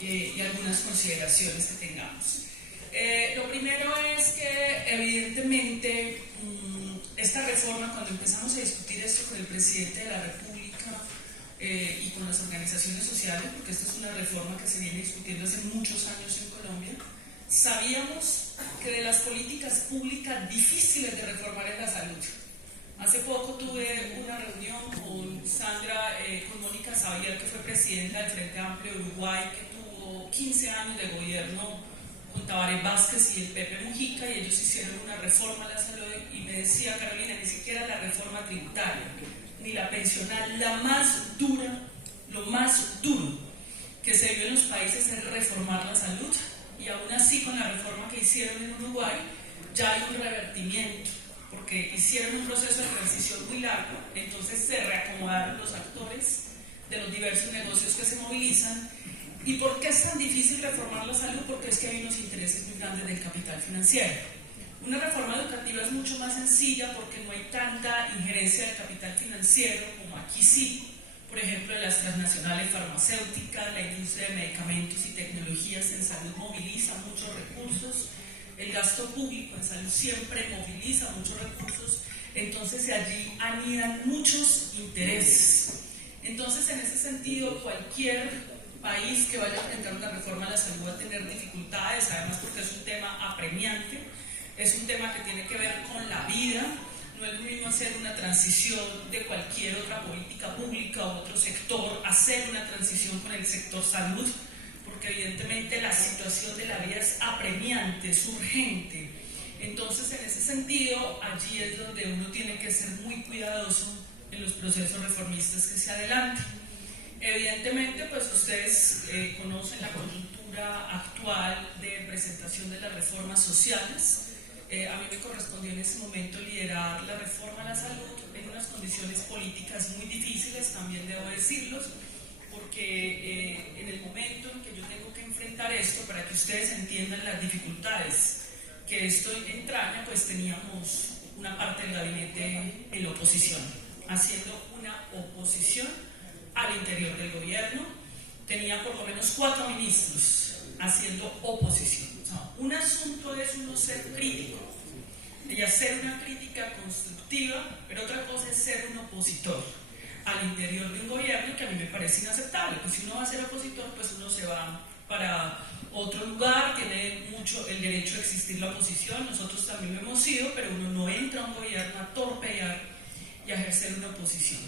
y algunas consideraciones que tengamos. Lo primero es que evidentemente esta reforma, cuando empezamos a discutir esto con el presidente de la República y con las organizaciones sociales, porque esta es una reforma que se viene discutiendo hace muchos años en Colombia, sabíamos que de las políticas públicas difíciles de reformar es la salud. Hace poco tuve una reunión con Sandra, con Mónica Xavier, que fue presidenta del Frente Amplio de Uruguay, que tuvo 15 años de gobierno con Tabaré Vázquez y el Pepe Mujica, y ellos hicieron una reforma a la salud, y me decía, Carolina, ni siquiera la reforma tributaria, ni la pensional, la más dura, lo más duro que se vio en los países es reformar la salud, y aún así con la reforma que hicieron en Uruguay ya hay un revertimiento, porque hicieron un proceso de transición muy largo, entonces se reacomodaron los actores de los diversos negocios que se movilizan. ¿Y por qué es tan difícil reformar la salud? Porque es que hay unos intereses muy grandes del capital financiero. Una reforma educativa es mucho más sencilla porque no hay tanta injerencia del capital financiero como aquí sí. Por ejemplo, en las transnacionales farmacéuticas, la industria de medicamentos y tecnologías en salud moviliza muchos recursos. El gasto público en salud siempre moviliza muchos recursos, entonces allí anidan muchos intereses. Entonces, en ese sentido, cualquier país que vaya a enfrentar una reforma a la salud va a tener dificultades, además porque es un tema apremiante, es un tema que tiene que ver con la vida. No es lo mismo hacer una transición de cualquier otra política pública o otro sector, hacer una transición con el sector salud, porque evidentemente la situación de la vida es apremiante, es urgente. Entonces, en ese sentido, allí es donde uno tiene que ser muy cuidadoso en los procesos reformistas que se adelanten. Evidentemente, pues ustedes conocen la coyuntura actual de presentación de las reformas sociales. A mí me correspondió en ese momento liderar la reforma a la salud en unas condiciones políticas muy difíciles, también debo decirlos, porque en el momento en que yo tengo que enfrentar esto, para que ustedes entiendan las dificultades que esto entraña, pues teníamos una parte del gabinete en la oposición, haciendo una oposición al interior del gobierno. Tenía por lo menos 4 ministros haciendo oposición. O sea, un asunto es uno ser crítico y hacer una crítica constructiva, pero otra cosa es ser un opositor al interior de un gobierno, que a mí me parece inaceptable. Pues si uno va a ser opositor, pues uno se va para otro lugar, tiene mucho el derecho a existir la oposición, nosotros también lo hemos sido, pero uno no entra a un gobierno a torpedear y a ejercer una oposición.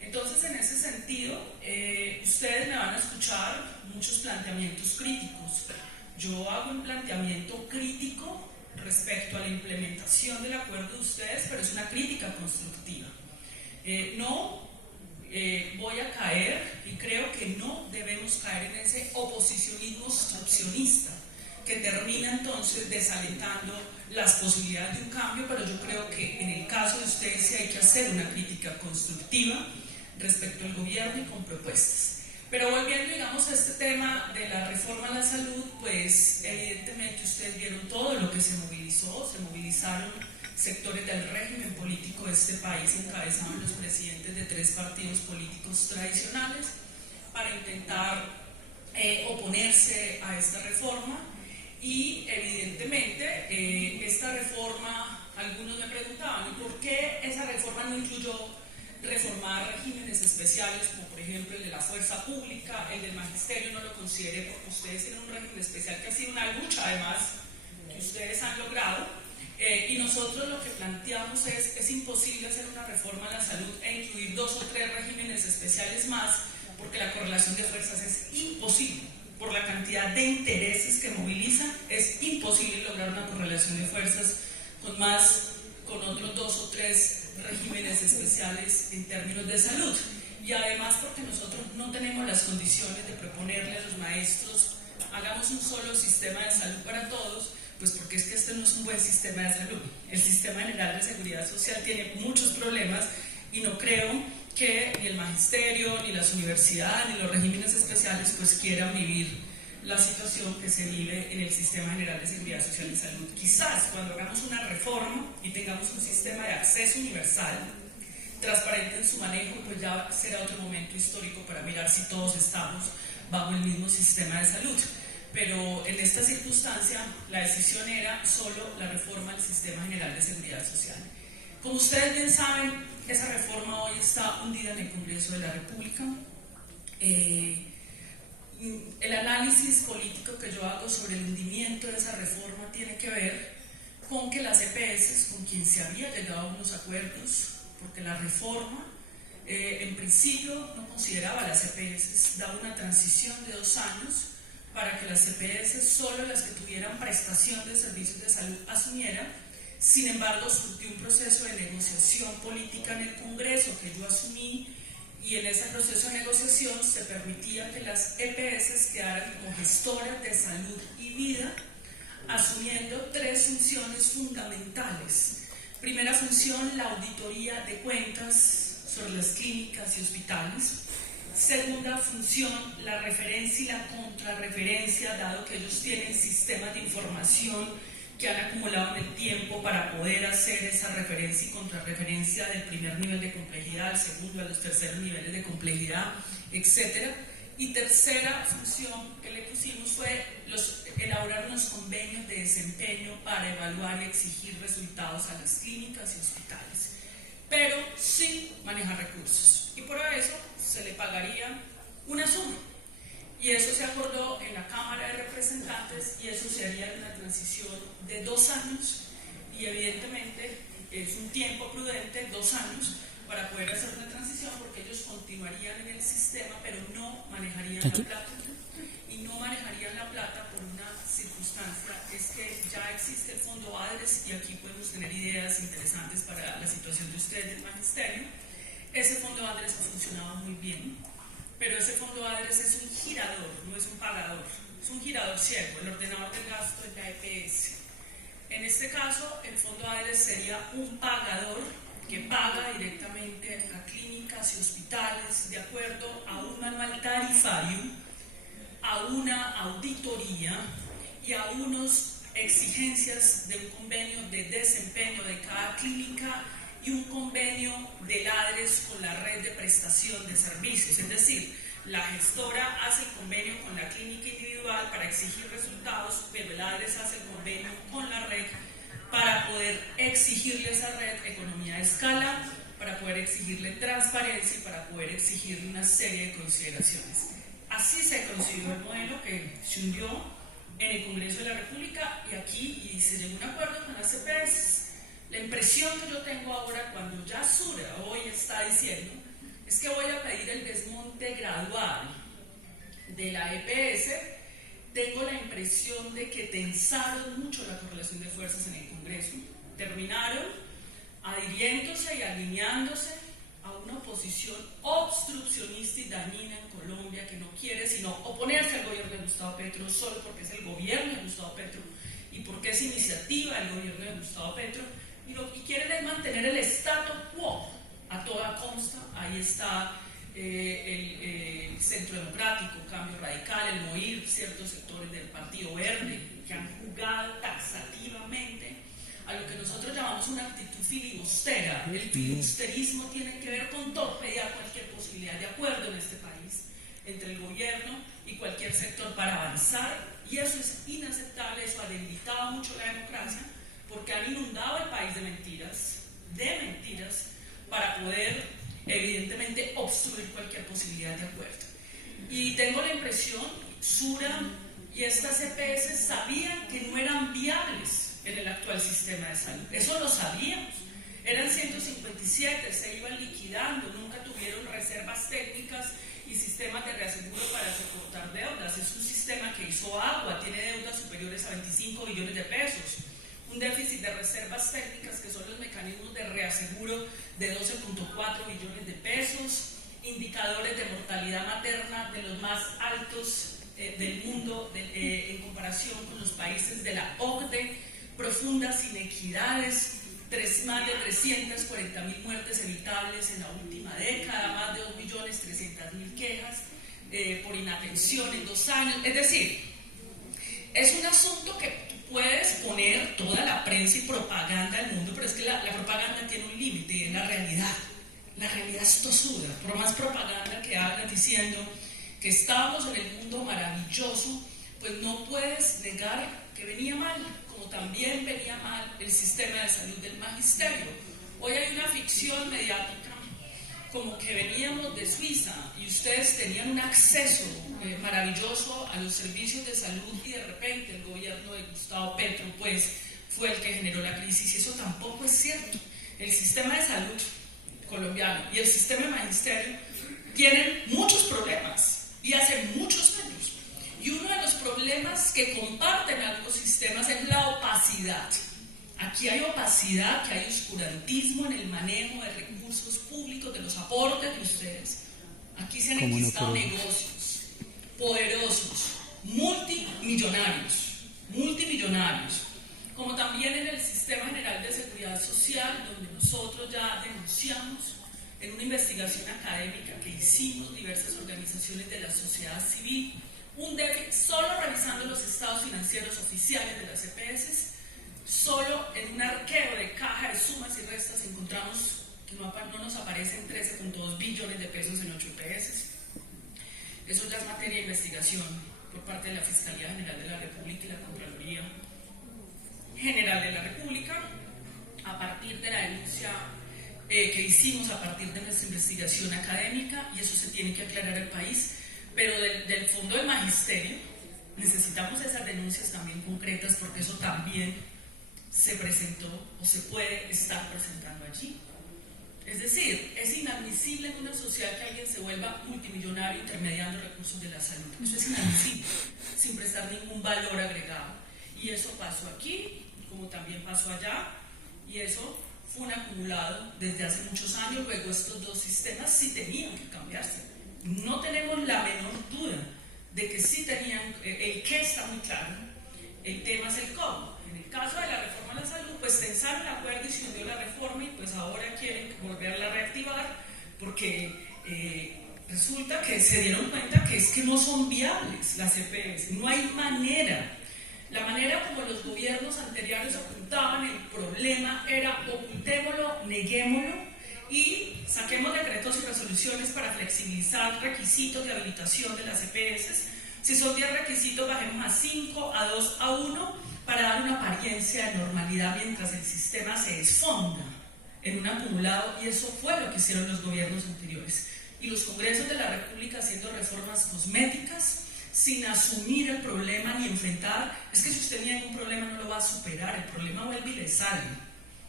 Entonces, en ese sentido, ustedes me van a escuchar muchos planteamientos críticos. Yo hago un planteamiento crítico respecto a la implementación del acuerdo de ustedes, pero es una crítica constructiva. Voy a caer, y creo que no debemos caer en ese oposicionismo obstruccionista que termina entonces desalentando las posibilidades de un cambio, pero yo creo que en el caso de ustedes sí hay que hacer una crítica constructiva respecto al gobierno y con propuestas. Pero volviendo, digamos, a este tema de la reforma a la salud, pues evidentemente ustedes vieron todo lo que se movilizó, se movilizaron sectores del régimen político de este país, encabezados los presidentes de 3 partidos políticos tradicionales, para intentar oponerse a esta reforma. Y evidentemente esta reforma, algunos me preguntaban, ¿y por qué esa reforma no incluyó reformar regímenes especiales, como por ejemplo el de la fuerza pública, el del magisterio? No lo consideré porque ustedes tienen un régimen especial que ha sido una lucha, además, que ustedes han logrado. Y nosotros lo que planteamos es imposible hacer una reforma a la salud e incluir 2 o 3 regímenes especiales más, porque la correlación de fuerzas es imposible. Por la cantidad de intereses que movilizan, es imposible lograr una correlación de fuerzas con otros 2 o 3 regímenes especiales en términos de salud. Y además porque nosotros no tenemos las condiciones de proponerle a los maestros, hagamos un solo sistema de salud para todos, pues porque es que este no es un buen sistema de salud. El sistema general de seguridad social tiene muchos problemas y no creo que ni el magisterio, ni las universidades, ni los regímenes especiales pues quieran vivir la situación que se vive en el sistema general de seguridad social y salud. Quizás cuando hagamos una reforma y tengamos un sistema de acceso universal, transparente en su manejo, pues ya será otro momento histórico para mirar si todos estamos bajo el mismo sistema de salud. Pero en esta circunstancia la decisión era solo la reforma del Sistema General de Seguridad Social. Como ustedes bien saben, esa reforma hoy está hundida en el Congreso de la República. El análisis político que yo hago sobre el hundimiento de esa reforma tiene que ver con que las EPS, con quien se había llegado a unos acuerdos, porque la reforma en principio no consideraba a las EPS, daba una transición de 2 años para que las EPS, solo las que tuvieran prestación de servicios de salud, asumieran. Sin embargo, surgió un proceso de negociación política en el Congreso que yo asumí, y en ese proceso de negociación se permitía que las EPS quedaran como gestoras de salud y vida, asumiendo 3 funciones fundamentales. Primera función, la auditoría de cuentas sobre las clínicas y hospitales. Segunda función, la referencia y la contrarreferencia, dado que ellos tienen sistemas de información que han acumulado en el tiempo para poder hacer esa referencia y contrarreferencia del primer nivel de complejidad al segundo, a los terceros niveles de complejidad, etc. Y tercera función que le pusimos fue elaborar unos convenios de desempeño para evaluar y exigir resultados a las clínicas y hospitales, pero sin manejar recursos. Y por eso se le pagaría una suma. Y eso se acordó en la Cámara de Representantes, y eso se haría en una transición de 2 años, y evidentemente es un tiempo prudente, 2 años, para poder hacer una transición, porque ellos continuarían en el sistema, pero no manejarían la plata. Y no manejarían la plata por una circunstancia, es que ya existe el Fondo ADRES, y aquí podemos tener ideas interesantes para la situación de ustedes del magisterio. Ese Fondo ADRES ha funcionado muy bien, pero ese Fondo ADRES es un girador, no es un pagador, es un girador ciego. El ordenador del gasto es la EPS. En este caso, el Fondo ADRES sería un pagador que paga directamente a clínicas y hospitales de acuerdo a un manual tarifario, a una auditoría y a unas exigencias de un convenio de desempeño de cada clínica y un convenio del ADRES con la red de prestación de servicios. Es decir, la gestora hace el convenio con la clínica individual para exigir resultados, pero el ADRES hace el convenio con la red para poder exigirle a esa red economía de escala, para poder exigirle transparencia y para poder exigirle una serie de consideraciones. Así se concibió el modelo que se hundió en el Congreso de la República, y aquí se llegó a un acuerdo con las EPS. La impresión que yo tengo ahora, cuando ya Sura hoy está diciendo, es que voy a pedir el desmonte gradual de la EPS. Tengo la impresión de que tensaron mucho la correlación de fuerzas en el Congreso, terminaron adhiriéndose y alineándose a una oposición obstruccionista y dañina en Colombia, que no quiere sino oponerse al gobierno de Gustavo Petro solo porque es el gobierno de Gustavo Petro y porque es iniciativa del gobierno de Gustavo Petro, y lo que quieren es mantener el status quo a toda consta. Ahí está el Centro Democrático, Cambio Radical, el MOIR, ciertos sectores del Partido Verde que han jugado taxativamente a lo que nosotros llamamos una actitud filibustera. El filibusterismo tiene que ver con torpedear cualquier posibilidad de acuerdo en este país entre el gobierno y cualquier sector para avanzar, y eso es inaceptable. Eso ha debilitado mucho la democracia, porque han inundado el país de mentiras para poder evidentemente obstruir cualquier posibilidad de acuerdo. Y tengo la impresión, Sura y estas EPS sabían que no eran viables en el actual sistema de salud. Eso lo sabíamos. Eran 157, se iban liquidando, nunca tuvieron reservas técnicas y sistemas de reaseguro para soportar deudas. Es un sistema que hizo agua, tiene deudas superiores a 25 billones de pesos. Un déficit de reservas técnicas, que son los mecanismos de reaseguro, de 12.4 billones de pesos, indicadores de mortalidad materna de los más altos del mundo en comparación con los países de la OCDE, profundas inequidades, más de 340.000 muertes evitables en la última década, más de 2.300.000 quejas por inatención en 2 años. Es decir, es un asunto que puedes poner toda la prensa y propaganda del mundo, pero es que la propaganda tiene un límite, y es la realidad. La realidad es tosuda. Por más propaganda que hagas diciendo que estábamos en el mundo maravilloso, pues no puedes negar que venía mal, como también venía mal el sistema de salud del magisterio. Hoy hay una ficción mediática como que veníamos de Suiza y ustedes tenían un acceso maravilloso a los servicios de salud y de repente el gobierno de Gustavo Petro pues fue el que generó la crisis, y eso tampoco es cierto. El sistema de salud colombiano y el sistema de magisterio tienen muchos problemas y hace muchos años, y uno de los problemas que comparten ambos sistemas es la opacidad. Aquí hay opacidad, que hay oscurantismo en el manejo de recursos públicos, de los aportes de ustedes. Aquí se han enquistado negocios poderosos, multimillonarios, como también en el Sistema General de Seguridad Social, donde nosotros ya denunciamos en una investigación académica que hicimos diversas organizaciones de la sociedad civil, un déficit, solo revisando los estados financieros oficiales de las EPS, solo en un arqueo de caja de sumas y restas encontramos que no nos aparecen 13.2 billones de pesos en 8 EPS. Eso ya es materia de investigación por parte de la Fiscalía General de la República y la Contraloría General de la República, a partir de la denuncia que hicimos a partir de nuestra investigación académica, y eso se tiene que aclarar al país. Pero del fondo del magisterio necesitamos esas denuncias también concretas, porque eso también se presentó o se puede estar presentando allí. Es decir, es inadmisible en una sociedad que alguien se vuelva multimillonario intermediando recursos de la salud. Eso es inadmisible, sin prestar ningún valor agregado. Y eso pasó aquí, como también pasó allá, y eso fue un acumulado desde hace muchos años. Luego estos dos sistemas sí tenían que cambiarse. No tenemos la menor duda de que sí tenían, el qué está muy claro, el tema es el cómo. En el caso de la reforma a la salud, pues pensaron el acuerdo y se hundió la reforma, y pues ahora quieren volverla a reactivar, porque resulta que se dieron cuenta que es que no son viables las EPS, no hay manera. La manera como los gobiernos anteriores ocultaban el problema era ocultémoslo, neguémoslo, y saquemos decretos y resoluciones para flexibilizar requisitos de habilitación de las EPS. Si son 10 requisitos, bajemos a 5, a 2, a 1, para dar una apariencia de normalidad mientras el sistema se desfonda en un acumulado, y eso fue lo que hicieron los gobiernos anteriores. Y los congresos de la República haciendo reformas cosméticas, sin asumir el problema ni enfrentar. Es que si usted tiene un problema no lo va a superar, el problema vuelve y le sale.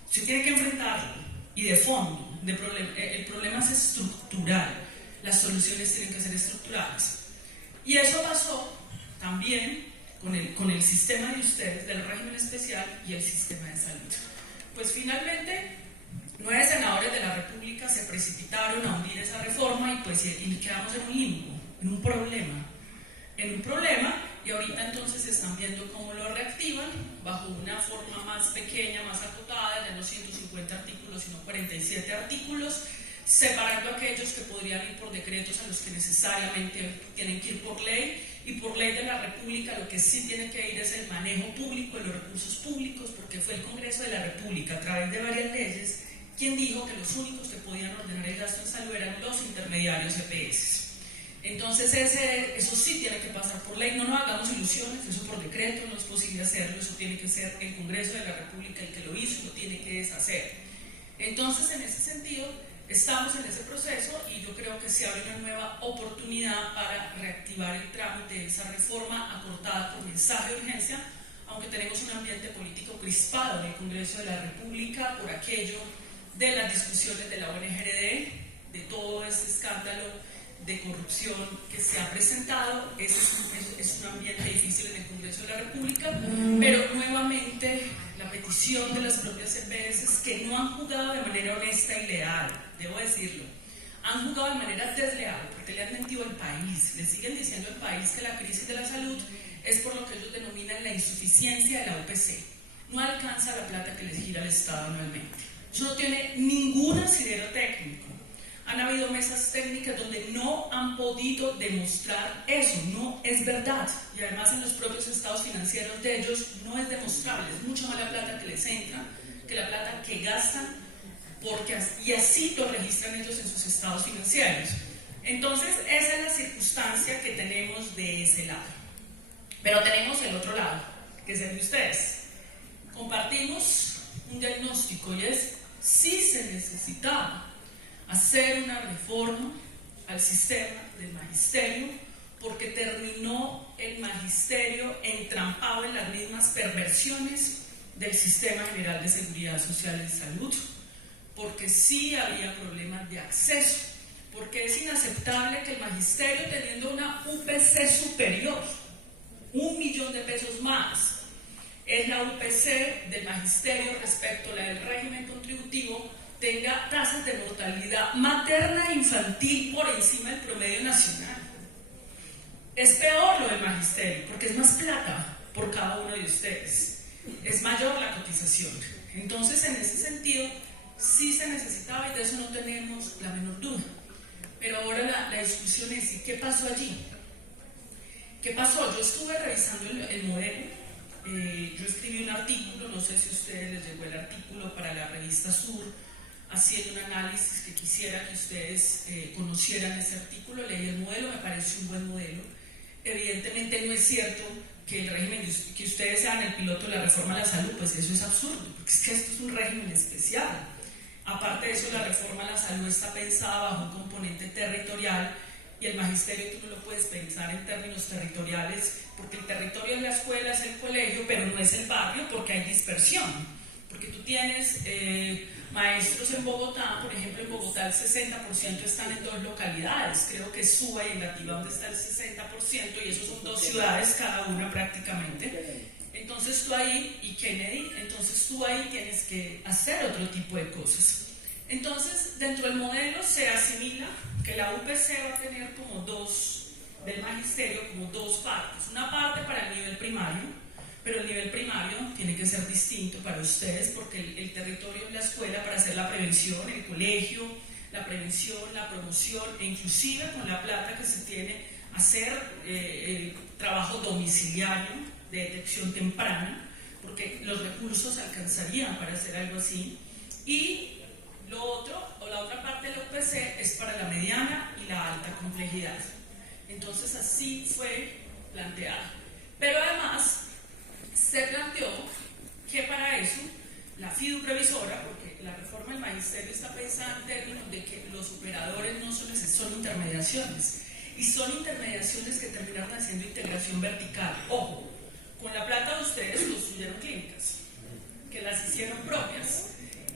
Usted tiene que enfrentarlo, y de fondo. El problema es estructural, las soluciones tienen que ser estructurales. Y eso pasó también con el sistema de ustedes, del régimen especial y el sistema de salud. Pues finalmente 9 senadores de la República se precipitaron a hundir esa reforma, y pues quedamos en un limbo, en un problema, y ahorita entonces están viendo cómo lo reactivan bajo una forma más pequeña, más acotada, ya no 150 artículos, sino 47 artículos, separando a aquellos que podrían ir por decretos a los que necesariamente tienen que ir por ley, y por ley de la República lo que sí tiene que ir es el manejo público de los recursos públicos, porque fue el Congreso de la República, a través de varias leyes, quien dijo que los únicos que podían ordenar el gasto en salud eran los intermediarios EPS. Entonces eso sí tiene que pasar por ley, no nos hagamos ilusiones, eso por decreto no es posible hacerlo, eso tiene que ser el Congreso de la República el que lo hizo, lo tiene que deshacer. Entonces, en ese sentido, estamos en ese proceso, y yo creo que se abre una nueva oportunidad para reactivar el trámite de esa reforma acortada por mensaje de urgencia, aunque tenemos un ambiente político crispado en el Congreso de la República por aquello de las discusiones de la ONGRD, de todo ese escándalo de corrupción que se ha presentado. Es un ambiente difícil en el Congreso de la República, pero nuevamente la petición de las propias EPS, que no han jugado de manera honesta y leal, debo decirlo, han jugado de manera desleal, porque le han mentido al país, le siguen diciendo al país que la crisis de la salud es por lo que ellos denominan la insuficiencia de la UPC, no alcanza la plata que les gira al Estado anualmente, eso no tiene ningún asidero técnico. Han habido mesas técnicas donde no han podido demostrar eso, no es verdad. Y además en los propios estados financieros de ellos no es demostrable, es mucha más la plata que les entra que la plata que gastan, y así lo registran ellos en sus estados financieros. Entonces, esa es la circunstancia que tenemos de ese lado. Pero tenemos el otro lado, que es el de ustedes. Compartimos un diagnóstico y es: sí se necesitaba hacer una reforma al sistema del magisterio, porque terminó el magisterio entrampado en las mismas perversiones del Sistema General de Seguridad Social y Salud, porque sí había problemas de acceso, porque es inaceptable que el magisterio, teniendo una UPC superior, 1 millón de pesos más, es la UPC del magisterio respecto a la del régimen contributivo, tenga tasas de mortalidad materna e infantil por encima del promedio nacional. Es peor lo del magisterio, porque es más plata por cada uno de ustedes, es mayor la cotización. Entonces, en ese sentido, sí se necesitaba, y de eso no tenemos la menor duda. Pero ahora la discusión es: ¿y qué pasó allí? ¿Qué pasó? Yo estuve revisando el modelo, yo escribí un artículo, no sé si a ustedes les llegó el artículo para la revista Sur, haciendo un análisis que quisiera que ustedes conocieran ese artículo. Leí el modelo, me parece un buen modelo. Evidentemente no es cierto que el régimen, que ustedes sean el piloto de la reforma a la salud, pues eso es absurdo, porque es que esto es un régimen especial. Aparte de eso, la reforma a la salud está pensada bajo un componente territorial, y el magisterio tú no lo puedes pensar en términos territoriales, porque el territorio es la escuela, es el colegio, pero no es el barrio, porque hay dispersión. Porque tú tienes maestros en Bogotá, por ejemplo, en Bogotá el 60% están en 2 localidades, creo que es Suba y Engativá donde está el 60%, y eso son 2 ciudades cada una prácticamente. Entonces tú ahí, y Kennedy, entonces tú ahí tienes que hacer otro tipo de cosas. Entonces, dentro del modelo se asimila que la UPC va a tener como del magisterio, como 2 partes. Una parte para el nivel primario, pero el nivel primario tiene que ser distinto para ustedes, porque el territorio es la escuela para hacer la prevención, el colegio, la prevención, la promoción, e inclusive con la plata que se tiene, hacer trabajo domiciliario de detección temprana, porque los recursos alcanzarían para hacer algo así. Y lo otro, o la otra parte de la UPC, es para la mediana y la alta complejidad. Entonces así fue planteado. Pero además se planteó que para eso la FIDU previsora, porque la reforma del magisterio está pensada en términos de que los operadores no son intermediaciones, y son intermediaciones que terminaron haciendo integración vertical. Ojo, con la plata de ustedes construyeron clínicas, que las hicieron propias,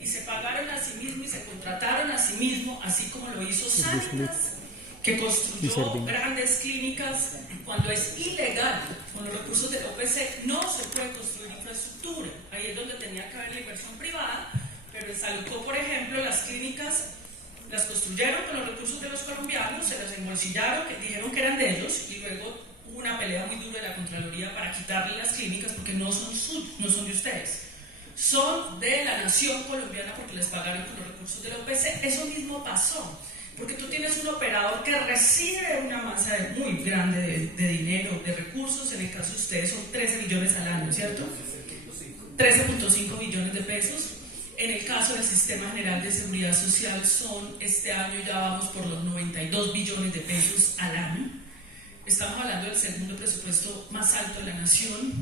y se pagaron a sí mismos y se contrataron a sí mismos, así como lo hizo Sanitas, que construyó grandes clínicas. Cuando es ilegal, con los recursos de la OPC, no se puede construir infraestructura. Ahí es donde tenía que haber la inversión privada, pero en Saluco, por ejemplo, las clínicas las construyeron con los recursos de los colombianos, se las embolsillaron, que dijeron que eran de ellos, y luego hubo una pelea muy dura de la Contraloría para quitarle las clínicas, porque no son de ustedes. Son de la nación colombiana, porque les pagaron con los recursos de la OPC. Eso mismo pasó, porque tú tienes un operador que recibe una masa muy grande de dinero, de recursos. En el caso de ustedes son 13 millones al año, ¿cierto? 13.5 millones de pesos. En el caso del Sistema General de Seguridad Social este año ya vamos por los 92 billones de pesos al año. Estamos hablando del segundo presupuesto más alto de la nación.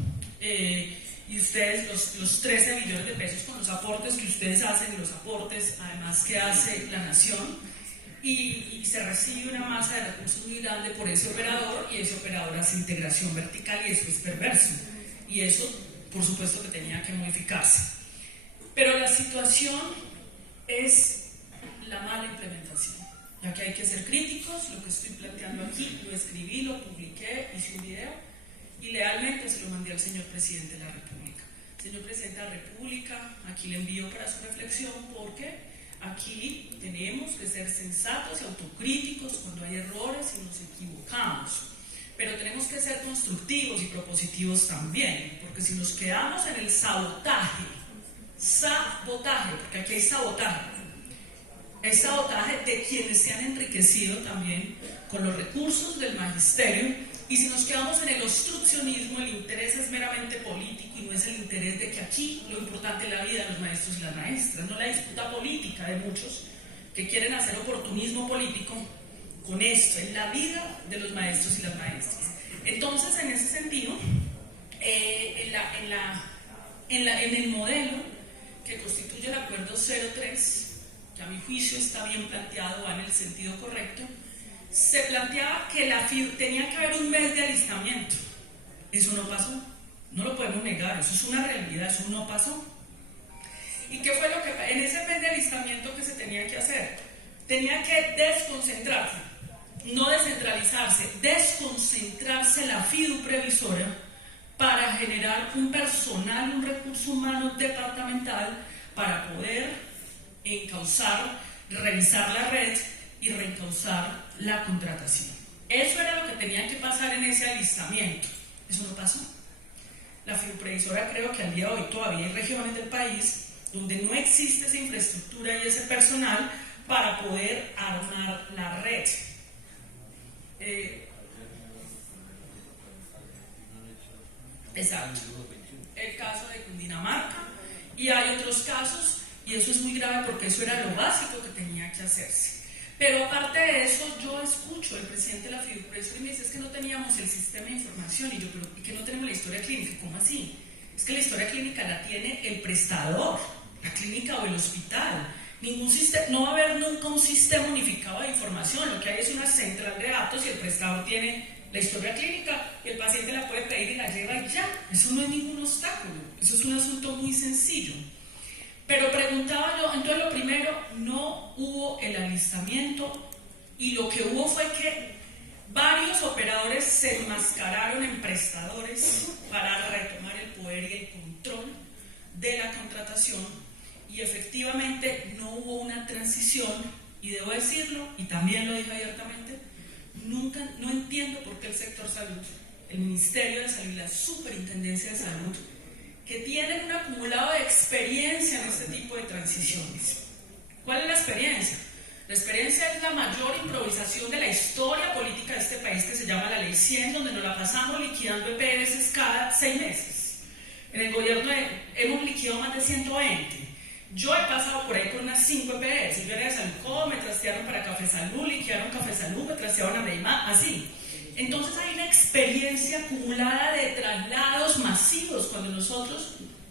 Y ustedes, los 13 billones de pesos con los aportes que ustedes hacen, y los aportes además que hace la nación, y se recibe una masa de recursos muy grande por ese operador, y ese operador hace integración vertical, y eso es perverso, y eso por supuesto que tenía que modificarse. Pero la situación es la mala implementación, ya que hay que ser críticos. Lo que estoy planteando aquí lo escribí, lo publiqué, hice un video, y lealmente se lo mandé al señor presidente de la República. Señor presidente de la República, aquí le envío para su reflexión, porque aquí tenemos que ser sensatos y autocríticos cuando hay errores y nos equivocamos, pero tenemos que ser constructivos y propositivos también, porque si nos quedamos en el sabotaje, porque aquí hay sabotaje, es sabotaje de quienes se han enriquecido también con los recursos del magisterio. Y si nos quedamos en el obstruccionismo, el interés es meramente político, y no es el interés de que aquí lo importante es la vida de los maestros y las maestras, no la disputa política de muchos que quieren hacer oportunismo político con esto, en la vida de los maestros y las maestras. Entonces, en ese sentido, en el modelo que constituye el acuerdo 03, que a mi juicio está bien planteado, va en el sentido correcto, se planteaba que tenía que haber un mes de alistamiento. Eso no pasó, no lo podemos negar, eso es una realidad, eso no pasó. ¿Y qué fue lo que en ese mes de alistamiento que se tenía que hacer? Tenía que desconcentrarse, no descentralizarse, desconcentrarse la FIDU previsora para generar un personal, un recurso humano departamental para poder encauzar, revisar la red y reencauzar la contratación. Eso era lo que tenía que pasar en ese alistamiento. Eso no pasó. La FIDU previsora, creo que al día de hoy todavía hay regiones del país donde no existe esa infraestructura y ese personal para poder armar la red. Exacto. El caso de Cundinamarca, y hay otros casos, y eso es muy grave porque eso era lo básico que tenía que hacerse. Pero aparte de eso, yo escucho al presidente de la FIDU y me dice, es que no teníamos el sistema de información, y yo, pero ¿y que no tenemos la historia clínica? ¿Cómo así? Es que la historia clínica la tiene el prestador, la clínica o el hospital. No va a haber nunca un sistema unificado de información, lo que hay es una central de datos y el prestador tiene la historia clínica y el paciente la puede pedir y la lleva y ya. Eso no es ningún obstáculo, eso es un asunto muy sencillo. Pero preguntaba yo, entonces lo primero, no hubo el alistamiento, y lo que hubo fue que varios operadores se enmascararon en prestadores para retomar el poder y el control de la contratación, y efectivamente no hubo una transición, y debo decirlo, y también lo dije abiertamente, no entiendo por qué el sector salud, el Ministerio de Salud y la Superintendencia de Salud, que tienen un acumulado de experiencia en este tipo de transiciones. ¿Cuál es la experiencia? La experiencia es la mayor improvisación de la historia política de este país, que se llama la Ley 100, donde nos la pasamos liquidando EPS cada 6 meses. En el gobierno hemos liquidado más de 120. Yo he pasado por ahí con unas 5 EPS. Yo era de Saludco, me trastearon para Café Salud, liquidaron Café Salud, me trastearon a Meima, así. Entonces hay una experiencia acumulada de traslados masivos. Cuando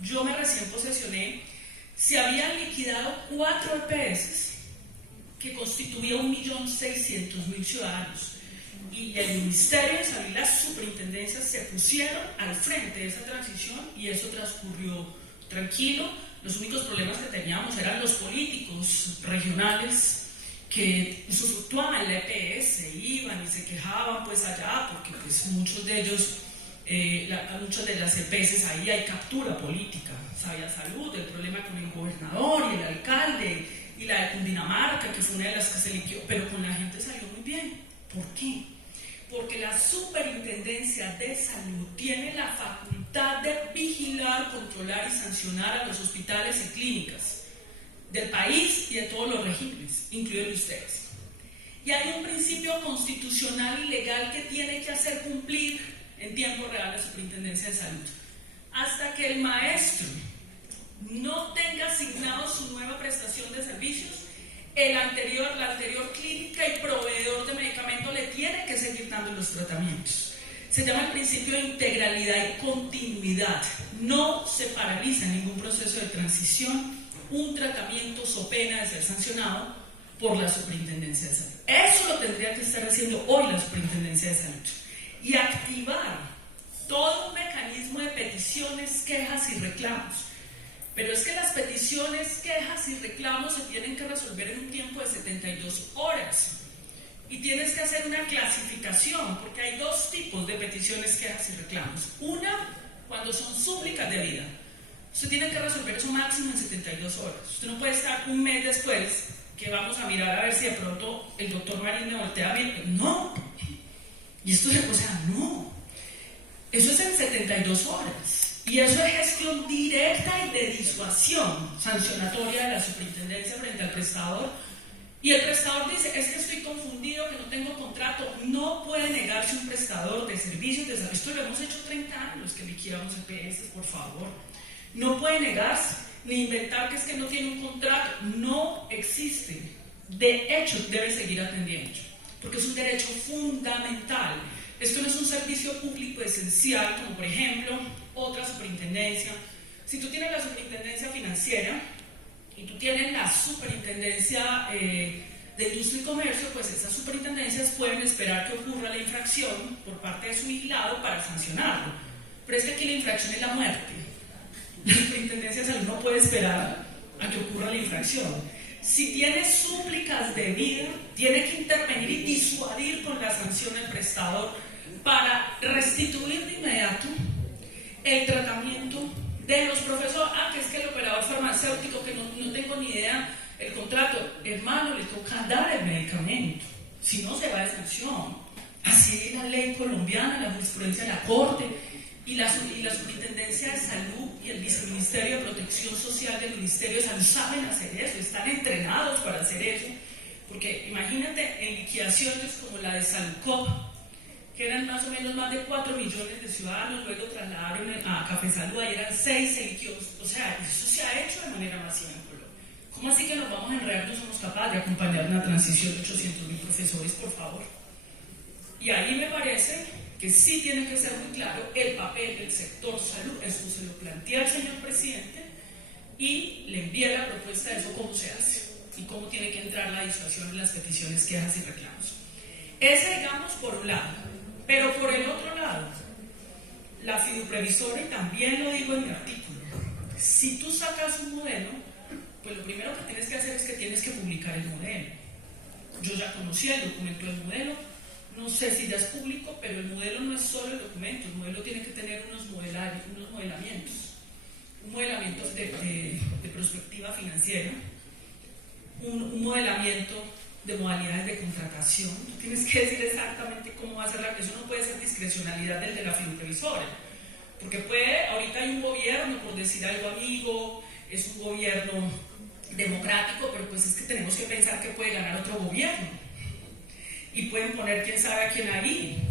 yo me recién posesioné, se habían liquidado 4 EPS que constituía 1.600.000 ciudadanos. Y el Ministerio de Salud y las superintendencias se pusieron al frente de esa transición, y eso transcurrió tranquilo. Los únicos problemas que teníamos eran los políticos regionales que usufructuaban la EPS, iban y se quejaban pues allá, porque pues muchos de ellos, muchas de las EPS ahí hay captura política. Sabía Salud, el problema con el gobernador y el alcalde, y la de Cundinamarca, que fue una de las que se liquidó, pero con la gente salió muy bien. ¿Por qué? Porque la Superintendencia de Salud tiene la facultad de vigilar, controlar y sancionar a los hospitales y clínicas del país y de todos los regímenes, incluidos ustedes. Y hay un principio constitucional y legal que tiene que hacer cumplir en tiempo real la Superintendencia de Salud. Hasta que el maestro no tenga asignado su nueva prestación de servicios, la anterior clínica y proveedor de medicamentos le tiene que seguir dando los tratamientos. Se llama el principio de integralidad y continuidad. No se paraliza ningún proceso de transición un tratamiento so pena de ser sancionado por la Superintendencia de Salud. Eso lo tendría que estar haciendo hoy la Superintendencia de Salud, y activar todo un mecanismo de peticiones, quejas y reclamos. Pero es que las peticiones, quejas y reclamos se tienen que resolver en un tiempo de 72 horas. Y tienes que hacer una clasificación, porque hay 2 tipos de peticiones, quejas y reclamos. Una, cuando son súplicas de vida. Usted tiene que resolver eso máximo en 72 horas. Usted no puede estar un mes después, que vamos a mirar a ver si de pronto el doctor Marín me voltea a ver. No. Y esto es, no. Eso es en 72 horas. Y eso es gestión directa y de disuasión sancionatoria de la superintendencia frente al prestador. Y el prestador dice, es que estoy confundido, que no tengo contrato. No puede negarse un prestador de servicios de salud. Esto lo hemos hecho 30 años que liquidamos EPS, por favor. No puede negarse, ni inventar que es que no tiene un contrato. No existe. De hecho, debe seguir atendiendo. porque es un derecho fundamental. Esto no es un servicio público esencial, como por ejemplo otra superintendencia. Si tú tienes la superintendencia financiera y tú tienes la superintendencia de industria y comercio, pues esas superintendencias pueden esperar que ocurra la infracción por parte de su vigilado para sancionarlo. Pero es que aquí la infracción es la muerte. La superintendencia de salud no puede esperar a que ocurra la infracción. Si tiene súplicas de vida, tiene que intervenir y disuadir con la sanción al prestador para restituir de inmediato el tratamiento de los profesores. Que es que el operador farmacéutico, que no tengo ni idea, el contrato, hermano, le toca dar el medicamento, si no se va de sanción. Así es la ley colombiana, la jurisprudencia de la Corte, y la Superintendencia de Salud y el Viceministerio de Protección Social del Ministerio de Salud saben hacer eso, están entrenados para hacer eso, porque imagínate en liquidaciones como la de Saludcop, que eran más o menos más de 4 millones de ciudadanos, luego trasladaron a Café Salud, ahí eran 6 liquios, o sea, eso se ha hecho de manera masiva en Colombia. ¿Cómo así que nos vamos a enredar? No somos capaces de acompañar una transición de 800.000 profesores, por favor. Y ahí me parece que sí tiene que ser muy claro el papel del sector salud. Esto se lo plantea el señor presidente y le envía la propuesta de eso, cómo se hace y cómo tiene que entrar la disuasión en las peticiones, quejas y reclamos. Ese, digamos, por un lado. Pero por el otro lado, la fiduprevisora, y también lo digo en mi artículo, si tú sacas un modelo, pues lo primero que tienes que hacer es que tienes que publicar el modelo. Yo ya conocía el documento del modelo, no sé si ya es público, pero el modelo no es solo el documento, el modelo tiene que tener unos modelamientos, un modelamiento de perspectiva financiera, un modelamiento de modalidades de contratación. Tú tienes que decir exactamente cómo va a ser eso no puede ser discrecionalidad del de la fiduprevisora, porque ahorita hay un gobierno, por decir algo amigo, es un gobierno democrático, pero pues es que tenemos que pensar que puede ganar otro gobierno y pueden poner quién sabe a quién ahí.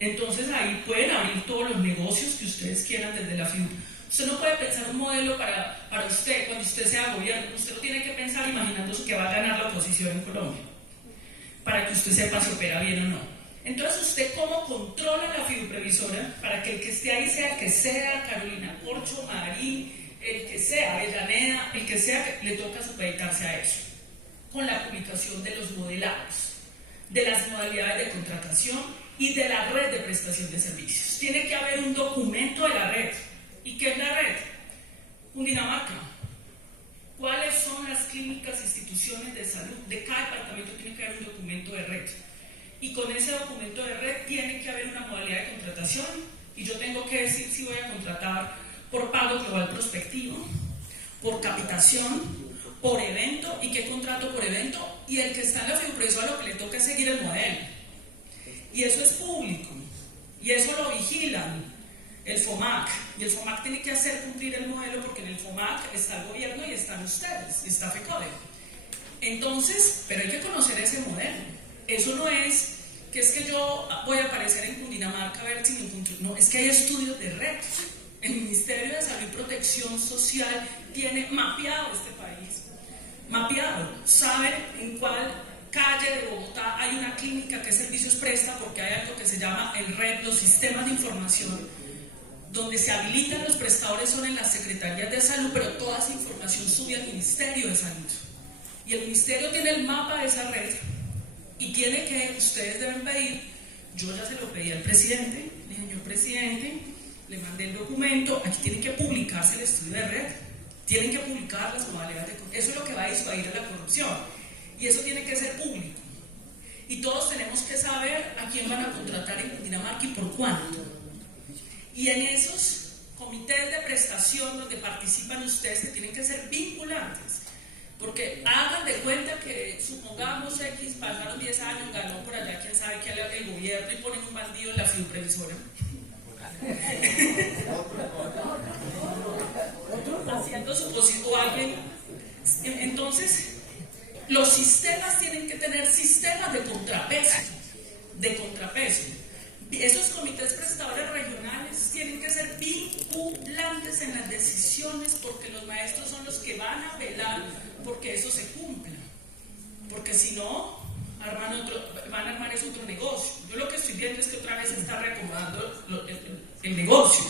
Entonces ahí pueden abrir todos los negocios que ustedes quieran desde la FIUP. Usted no puede pensar un modelo para usted cuando usted sea gobierno. Usted lo tiene que pensar imaginándose que va a ganar la oposición en Colombia, para que usted sepa si opera bien o no. Entonces usted cómo controla la fiduprevisora para que el que esté ahí sea el que sea, Carolina Corcho, Marín, el que sea, Avellaneda, el que sea, le toca supeditarse a eso, con la publicación de los modelados, de las modalidades de contratación y de la red de prestación de servicios. Tiene que haber un documento de la red. ¿Y qué es la red? Cundinamarca. ¿Cuáles son las clínicas, instituciones de salud? De cada departamento tiene que haber un documento de red. Y con ese documento de red tiene que haber una modalidad de contratación. Y yo tengo que decir si voy a contratar por pago global prospectivo, por capitación, por evento, y qué contrato por evento. Y el que está en la fiduprevisora lo que le toca es seguir el modelo. Y eso es público. Y eso lo vigilan el FOMAC, y el FOMAC tiene que hacer cumplir el modelo, porque en el FOMAC está el gobierno y están ustedes, y está FECODE. Entonces, pero hay que conocer ese modelo. Eso no es que yo voy a aparecer en Cundinamarca a ver si me encuentro. No, es que hay estudios de red. El Ministerio de Salud y Protección Social tiene mapeado este país, mapeado, sabe en cuál calle de Bogotá hay una clínica, qué servicios presta, porque hay algo que se llama el RED, los sistemas de información, donde se habilitan los prestadores son en las secretarías de salud, pero toda esa información sube al Ministerio de Salud. Y el Ministerio tiene el mapa de esa red y tiene que, ustedes deben pedir, yo ya se lo pedí al presidente, le dije, señor presidente, le mandé el documento, aquí tiene que publicarse el estudio de red, tienen que publicar las modalidades de... Eso es lo que va a disuadir a la corrupción y eso tiene que ser público. Y todos tenemos que saber a quién van a contratar en Cundinamarca y por cuánto. Y en esos comités de prestación donde participan ustedes, que tienen que ser vinculantes, porque hagan de cuenta que, supongamos X, pasaron 10 años, ganó por allá, quién sabe qué el gobierno, y ponen un bandido en la fiduprevisora. Haciendo suposición o alguien. Entonces, los sistemas tienen que tener sistemas de contrapeso. Esos comités prestadores regionales tienen que ser vinculantes en las decisiones, porque los maestros son los que van a velar porque eso se cumpla. Porque si no, van a armar es otro negocio. Yo lo que estoy viendo es que otra vez se está reacomodando el negocio,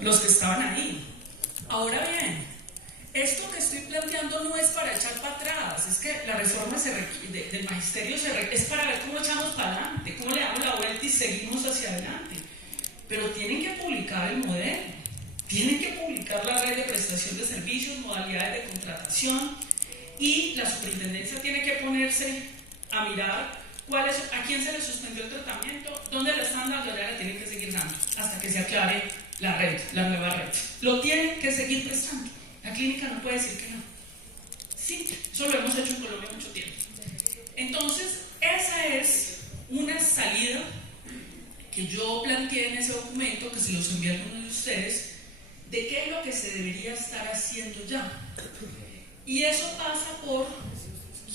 los que estaban ahí. Ahora bien, esto que estoy planteando no es para echar para atrás, es que la reforma del magisterio es para ver cómo echamos para adelante, cómo le damos la vuelta y seguimos hacia adelante. Pero tienen que publicar el modelo, tienen que publicar la red de prestación de servicios, modalidades de contratación, y la superintendencia tiene que ponerse a mirar a quién se le suspendió el tratamiento, dónde le están dando, ya le tienen que seguir dando, hasta que se aclare la red, la nueva red. Lo tienen que seguir prestando. La clínica no puede decir que no. Sí, eso lo hemos hecho en Colombia mucho tiempo. Entonces, esa es una salida que yo planteé en ese documento, que se los envié a algunos de ustedes, de qué es lo que se debería estar haciendo ya. Y eso pasa por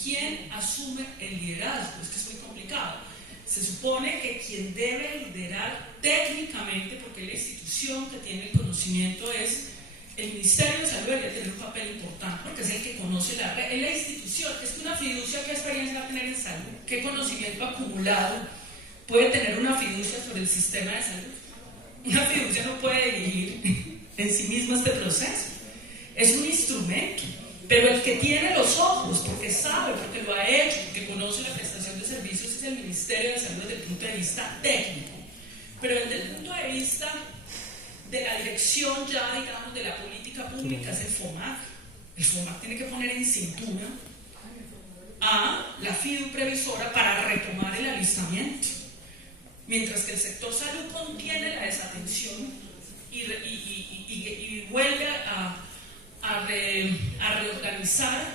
quién asume el liderazgo. Es que es muy complicado. Se supone que quien debe liderar técnicamente, porque la institución que tiene el conocimiento es el Ministerio de Salud, debería tener un papel importante, porque es el que conoce la red, es la institución. Es que una fiducia, ¿qué experiencia va a tener en salud? ¿Qué conocimiento acumulado puede tener una fiducia sobre el sistema de salud? Una fiducia no puede dirigir en sí misma este proceso. Es un instrumento, pero el que tiene los ojos, porque sabe, porque lo ha hecho, porque conoce la prestación de servicios, es el Ministerio de Salud desde el punto de vista técnico. Pero desde el punto de vista de la dirección ya, digamos, de la política pública es el FOMAC. El FOMAC tiene que poner en cintura a la FIDU previsora para retomar el alistamiento. Mientras que el sector salud contiene la desatención y vuelve a reorganizar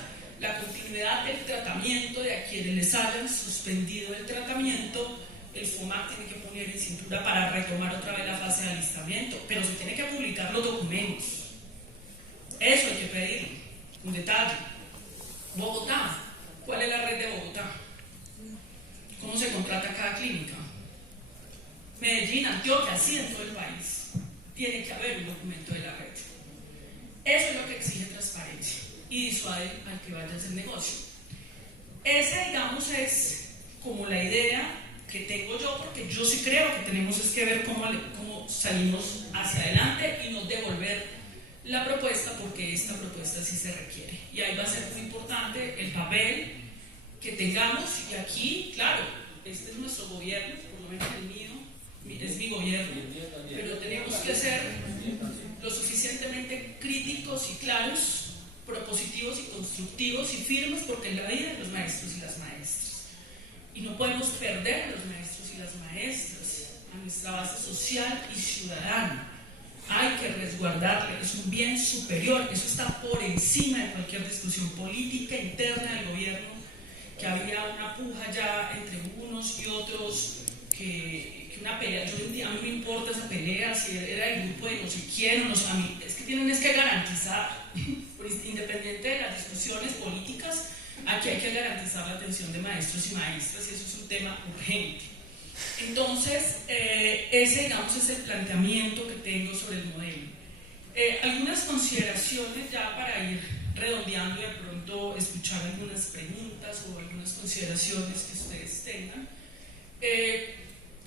la continuidad del tratamiento de a quienes les hayan suspendido el tratamiento, el FOMAC tiene que poner en cintura para retomar otra vez la fase de alistamiento, pero se tiene que publicar los documentos. Eso hay que pedir, un detalle. Bogotá, ¿cuál es la red de Bogotá? ¿Cómo se contrata cada clínica? Medellín, Antioquia, así en todo el país. Tiene que haber un documento de la red. Eso es lo que exige transparencia y disuade al que vaya a hacer negocio. Ese, digamos, es como la idea que tengo yo, porque yo sí creo que tenemos que ver cómo salimos hacia adelante y no devolver la propuesta, porque esta propuesta sí se requiere. Y ahí va a ser muy importante el papel que tengamos, y aquí, claro, este es nuestro gobierno, por lo menos el mío, es mi gobierno, pero tenemos que ser lo suficientemente críticos y claros, propositivos y constructivos y firmes, porque en la vida de los maestros y las maestras. Y no podemos perder a los maestros y las maestras, a nuestra base social y ciudadana. Hay que resguardarle, es un bien superior, eso está por encima de cualquier discusión política interna del gobierno, que había una puja ya entre unos y otros, que una pelea. A mí me importa esa pelea, si era el grupo de no sé quién, o no sé, a mí, es que tienen que garantizar, independiente de las discusiones políticas, aquí hay que garantizar la atención de maestros y maestras, y eso es un tema urgente. Entonces, ese, digamos, es el planteamiento que tengo sobre el modelo. Algunas consideraciones ya para ir redondeando, de pronto escuchar algunas preguntas o algunas consideraciones que ustedes tengan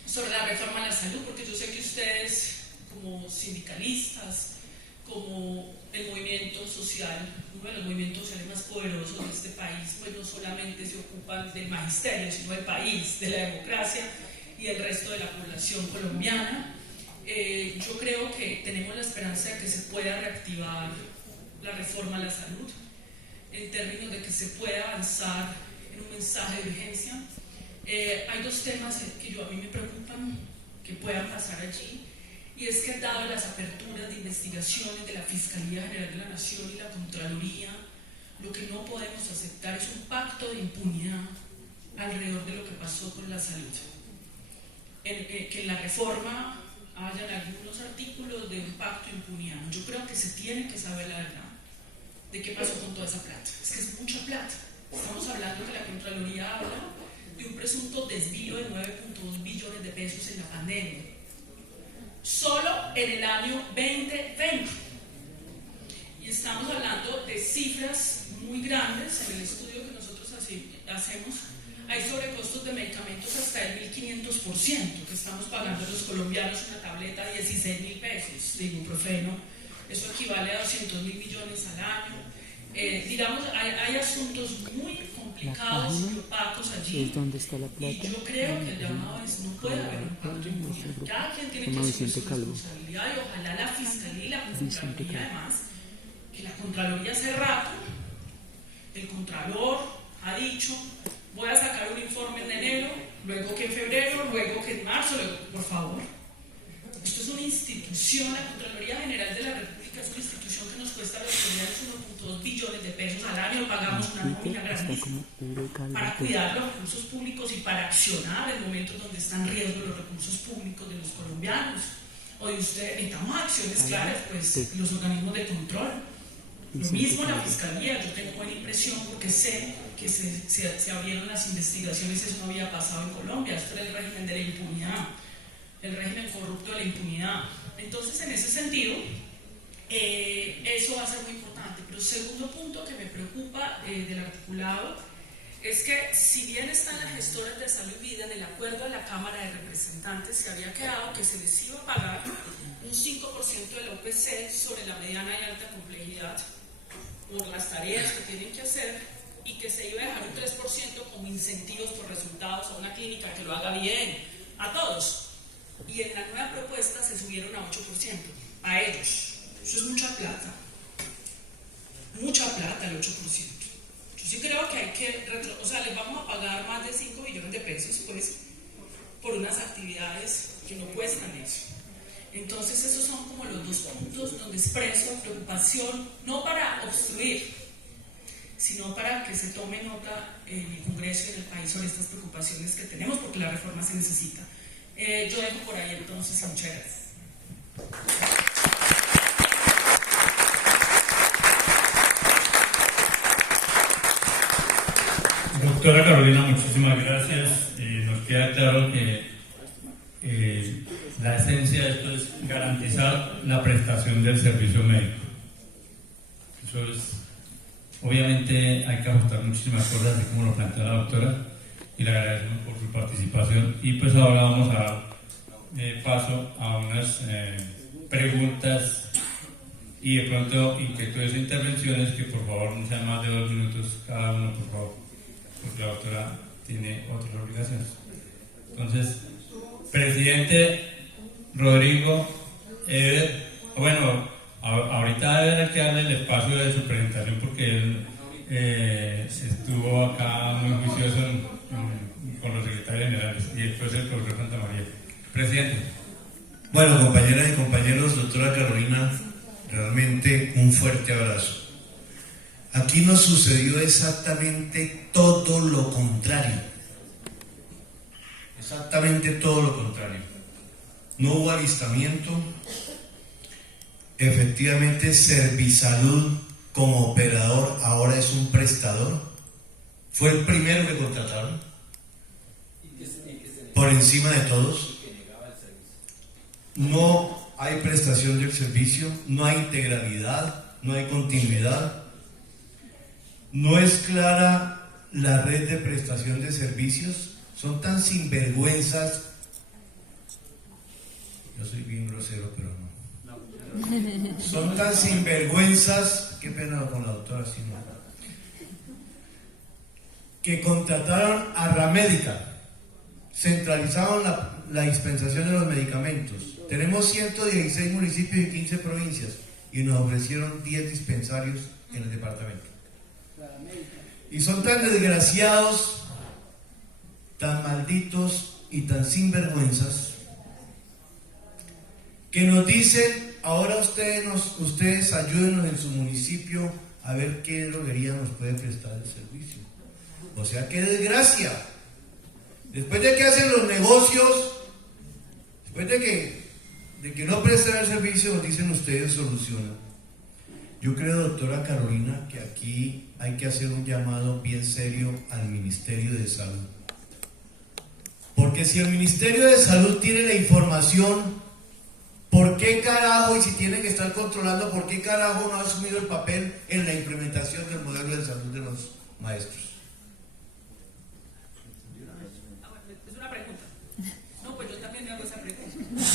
sobre la reforma a la salud, porque yo sé que ustedes, como sindicalistas, como el movimiento social, uno de los movimientos sociales más poderosos de este país, pues no solamente se ocupan del magisterio, sino del país, de la democracia y del resto de la población colombiana. Yo creo que tenemos la esperanza de que se pueda reactivar la reforma a la salud, en términos de que se pueda avanzar en un mensaje de urgencia. Hay dos temas que a mí me preocupan que puedan pasar allí, y es que dado las aperturas de investigaciones de la Fiscalía General de la Nación y la Contraloría, lo que no podemos aceptar es un pacto de impunidad alrededor de lo que pasó con la salud. Que en la reforma hayan algunos artículos de un pacto de impunidad. Yo creo que se tiene que saber la verdad de qué pasó con toda esa plata. Es que es mucha plata. Estamos hablando que la Contraloría habla de un presunto desvío de 9.2 billones de pesos en la pandemia, solo en el año 2020. Y estamos hablando de cifras muy grandes. En el estudio que nosotros hacemos hay sobrecostos de medicamentos hasta el 1500%, que estamos pagando los colombianos una tableta de 16.000 pesos de ibuprofeno, eso equivale a 200.000 millones al año. Digamos, hay asuntos muy complicados y opacos allí, y yo creo que el llamado es: no puede haber un pacto impune. Cada quien tiene que asumir su responsabilidad, y ojalá la Fiscalía y la Contraloría, además, que la Contraloría hace rato, el Contralor ha dicho: voy a sacar un informe en enero, luego que en febrero, luego que en marzo, luego, por favor. Esto es una institución, la Contraloría General de la República es una institución que nos cuesta a los colombianos 1.2 billones de pesos al año, pagamos una nómina grandísima para cuidar los recursos públicos y para accionar en momentos donde están en riesgo los recursos públicos de los colombianos. O de ustedes, necesitamos acciones claras, pues los organismos de control. Lo mismo la Fiscalía, yo tengo buena impresión porque sé que se abrieron las investigaciones, eso no había pasado en Colombia, esto era el régimen de la impunidad, el régimen corrupto de la impunidad. Entonces, en ese sentido, eso va a ser muy importante. Pero segundo punto que me preocupa del articulado es que, si bien están las gestoras de salud y vida, en el acuerdo de la Cámara de Representantes se había quedado que se les iba a pagar un 5% de la OPC sobre la mediana y alta complejidad por las tareas que tienen que hacer, y que se iba a dejar un 3% como incentivos por resultados a una clínica que lo haga bien, a todos. Y en la nueva propuesta se subieron a 8%, a ellos. Eso es mucha plata, el 8%. Yo sí creo que hay que, o sea, les vamos a pagar más de 5 billones de pesos, pues, por unas actividades que no cuestan eso. Entonces, esos son como los dos puntos donde expreso preocupación, no para obstruir, sino para que se tome nota en el Congreso y en el país sobre estas preocupaciones que tenemos, porque la reforma se necesita. Yo dejo por ahí entonces, muchas gracias. Doctora Carolina, muchísimas gracias. Nos queda claro que la esencia de esto es garantizar la prestación del servicio médico. Eso es, obviamente hay que ajustar muchísimas cosas, así como lo plantea la doctora, y le agradecemos por su participación. Y pues ahora vamos a dar paso a unas preguntas y de pronto inquietudes e intervenciones, que por favor no sean más de 2 minutos cada uno, por favor, porque la doctora tiene otras obligaciones. Entonces, presidente Rodrigo, bueno, ahorita debe que darle el espacio de su presentación, porque él estuvo acá muy juicioso con los secretarios generales, y después el profesor Santa María. Presidente. Bueno, compañeras y compañeros, doctora Carolina, realmente un fuerte abrazo. Aquí nos sucedió exactamente todo lo contrario. Exactamente todo lo contrario. No hubo alistamiento. Efectivamente, Servisalud como operador ahora es un prestador. Fue el primero que contrataron, por encima de todos. No hay prestación del servicio, no hay integralidad, no hay continuidad. No es clara la red de prestación de servicios. Son tan sinvergüenzas. Yo soy bien grosero, pero no. Son tan sinvergüenzas, qué pena con la doctora Simón, que contrataron a Ramédica, centralizaron la dispensación de los medicamentos. Tenemos 116 municipios y 15 provincias, y nos ofrecieron 10 dispensarios en el departamento. Y son tan desgraciados, tan malditos y tan sinvergüenzas, que nos dicen: ahora ustedes ayúdenos en su municipio a ver qué droguería nos puede prestar el servicio. O sea, qué desgracia. Después de que hacen los negocios, después de que no prestan el servicio, nos dicen ustedes solucionan. Yo creo, doctora Carolina, que aquí hay que hacer un llamado bien serio al Ministerio de Salud. Porque si el Ministerio de Salud tiene la información, ¿por qué carajo, y si tienen que estar controlando, por qué carajo no ha asumido el papel en la implementación del modelo de salud de los maestros?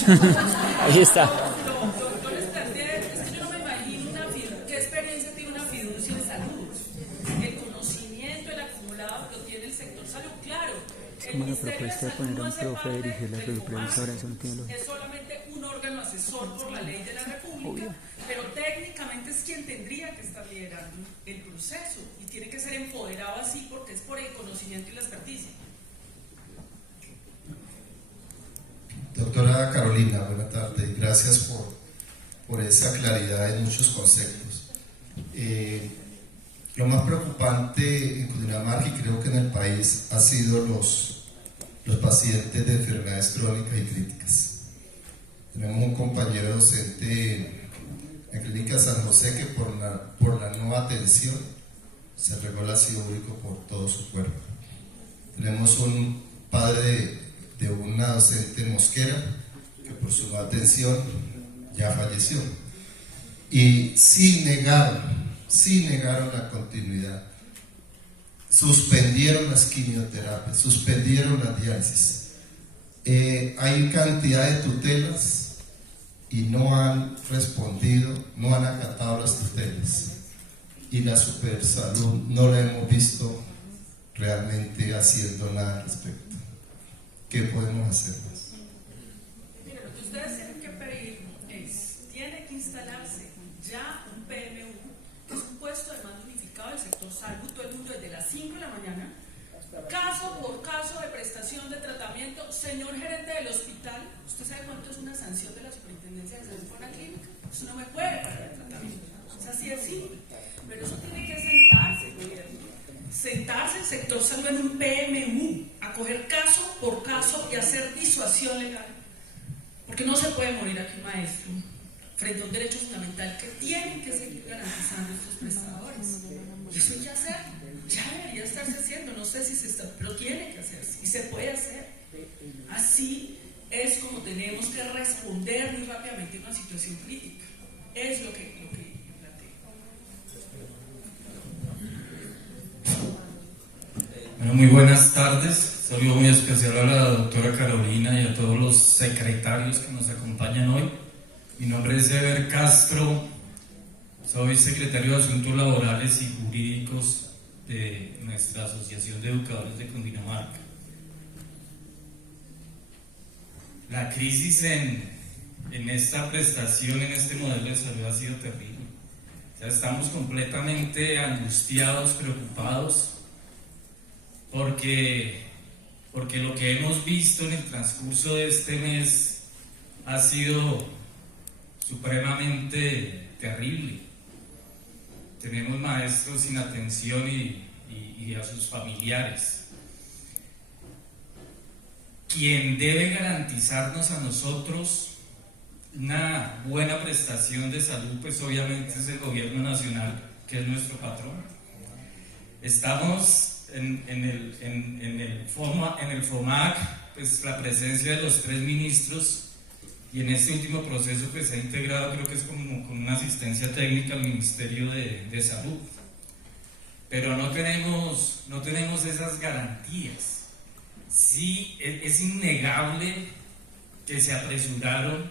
Ahí está. Yo les planteé, es que yo no me imagino qué experiencia tiene una fiducia en salud. El conocimiento, el acumulado lo tiene el sector salud, claro. Como la propuesta de poner a un profe a dirigir la supervisora, eso no tiene lógica. Es solamente un órgano asesor por la ley de la República, pero técnicamente es quien tendría que estar liderando el proceso y tiene que ser empoderado así porque es por el conocimiento y la experticia. Doctora Carolina, buenas tardes. Gracias por esa claridad en muchos conceptos. Lo más preocupante en Cundinamarca y creo que en el país ha sido los pacientes de enfermedades crónicas y críticas. Tenemos un compañero docente en Clínica San José que por la no atención se regó el ácido úrico por todo su cuerpo. Tenemos un padre de una docente en Mosquera que por su no atención ya falleció. Y sí negaron la continuidad. Suspendieron las quimioterapias, suspendieron las diálisis. Hay cantidad de tutelas y no han respondido, no han acatado las tutelas. Y la Supersalud no la hemos visto realmente haciendo nada al respecto. ¿Qué podemos hacer más? Mira, lo que ustedes tienen que pedir es, tiene que instalarse ya un PMU, que es un puesto de mando unificado del sector salud, todo el mundo desde las 5 de la mañana, caso por caso de prestación de tratamiento. Señor gerente del hospital, ¿usted sabe cuánto es una sanción de la superintendencia de salud por una clínica? Eso no me puede pagar el tratamiento. Es así de simple. Pero eso tiene que sentarse, gobierno. Sentarse el sector salud en un PMU, a coger caso por caso y hacer disuasión legal. Porque no se puede morir aquí, maestro, frente a un derecho fundamental que tienen que seguir garantizando estos prestadores. Y eso ya debería estarse haciendo, no sé si se está, pero tiene que hacerse y se puede hacer. Así es como tenemos que responder muy rápidamente a una situación crítica. Es lo que planteo. Bueno, muy buenas tardes. Saludo muy especial a la doctora Carolina y a todos los secretarios que nos acompañan hoy. Mi nombre es Eber Castro, soy secretario de Asuntos Laborales y Jurídicos de nuestra Asociación de Educadores de Cundinamarca. La crisis en esta prestación, en este modelo de salud ha sido terrible. O sea, estamos completamente angustiados, preocupados, porque lo que hemos visto en el transcurso de este mes ha sido supremamente terrible. Tenemos maestros sin atención y a sus familiares. Quien debe garantizarnos a nosotros una buena prestación de salud, pues obviamente es el gobierno nacional, que es nuestro patrón. Estamos en el FOMAC, pues la presencia de los 3 ministros, y en este último proceso pues se ha integrado, creo que es como con una asistencia técnica al Ministerio de Salud, pero no tenemos esas garantías. Sí, es innegable que se apresuraron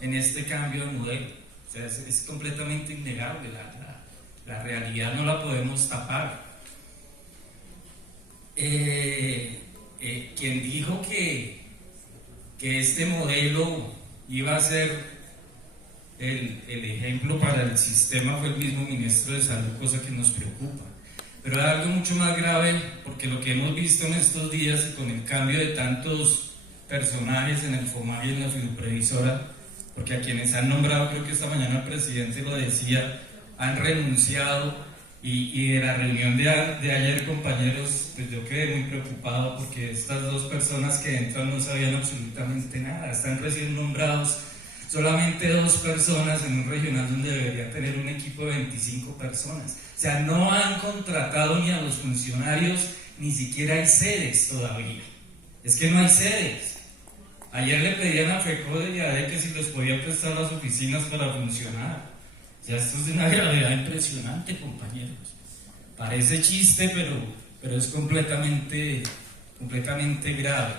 en este cambio de modelo, o sea, es completamente innegable, la realidad no la podemos tapar. Quien dijo que este modelo iba a ser el ejemplo para el sistema fue el mismo ministro de Salud, cosa que nos preocupa. Pero hay algo mucho más grave, porque lo que hemos visto en estos días y con el cambio de tantos personajes en el FOMAC y en la fiduprevisora, porque a quienes han nombrado, creo que esta mañana el presidente lo decía, han renunciado. Y de la reunión de ayer, compañeros, pues yo quedé muy preocupado porque estas 2 personas que entran no sabían absolutamente nada. Están recién nombrados solamente 2 personas en un regional donde debería tener un equipo de 25 personas. O sea, no han contratado ni a los funcionarios, ni siquiera hay sedes todavía. Es que no hay sedes. Ayer le pedían a FECODE y a ADE que si les podía prestar las oficinas para funcionar. Ya esto es de una gravedad impresionante, compañeros. Parece chiste, pero es completamente grave.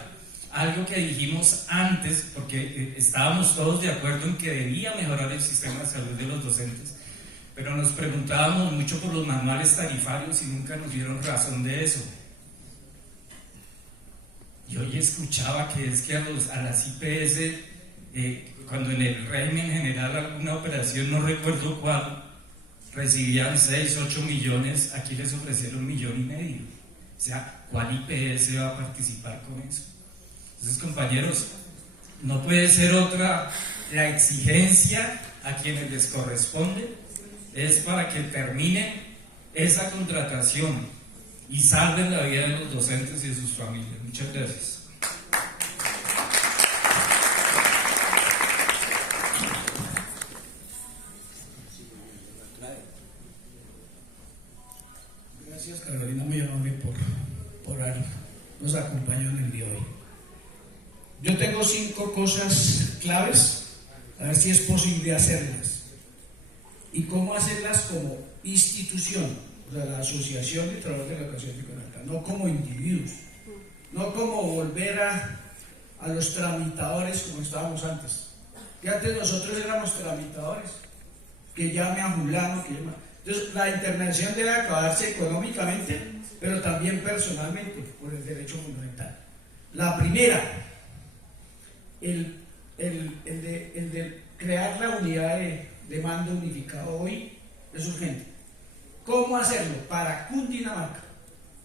algo que dijimos antes, porque estábamos todos de acuerdo en que debía mejorar el sistema de salud de los docentes, pero nos preguntábamos mucho por los manuales tarifarios y nunca nos dieron razón de eso. Y hoy escuchaba que es que a las IPS, cuando en el régimen general alguna operación, no recuerdo cuál, recibían 6, 8 millones, aquí les ofrecieron 1,5 millones. O sea, ¿cuál IPS va a participar con eso? Entonces, compañeros, no puede ser otra la exigencia a quienes les corresponde, es para que terminen esa contratación y salven la vida de los docentes y de sus familias. Muchas gracias. Gracias, Carolina, muy amable por habernos acompañado en el día de hoy. Yo tengo 5 cosas claves, a ver si es posible hacerlas. Y cómo hacerlas como institución, o sea, la Asociación de Trabajadores de la Educación Psicológica, no como individuos, no como volver a los tramitadores como estábamos antes. Que antes nosotros éramos tramitadores, que llame a fulano, que llame. Entonces, la intervención debe acabarse económicamente, pero también personalmente, por el derecho fundamental. La primera, el de crear la unidad de mando unificado hoy es urgente. ¿Cómo hacerlo? Para Cundinamarca,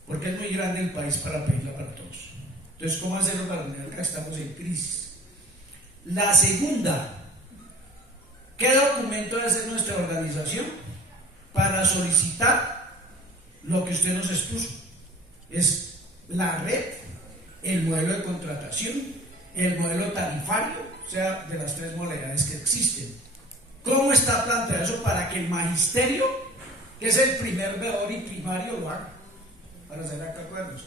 porque es muy grande el país para pedirla para todos. Entonces, ¿cómo hacerlo para Cundinamarca? Estamos en crisis. La segunda, ¿qué documento debe hacer nuestra organización para solicitar lo que usted nos expuso? Es la red, el modelo de contratación, el modelo tarifario, o sea, de las 3 modalidades que existen. ¿Cómo está planteado eso para que el magisterio, que es el primer veedor y primario, lo haga? Para hacer acá acuerdos.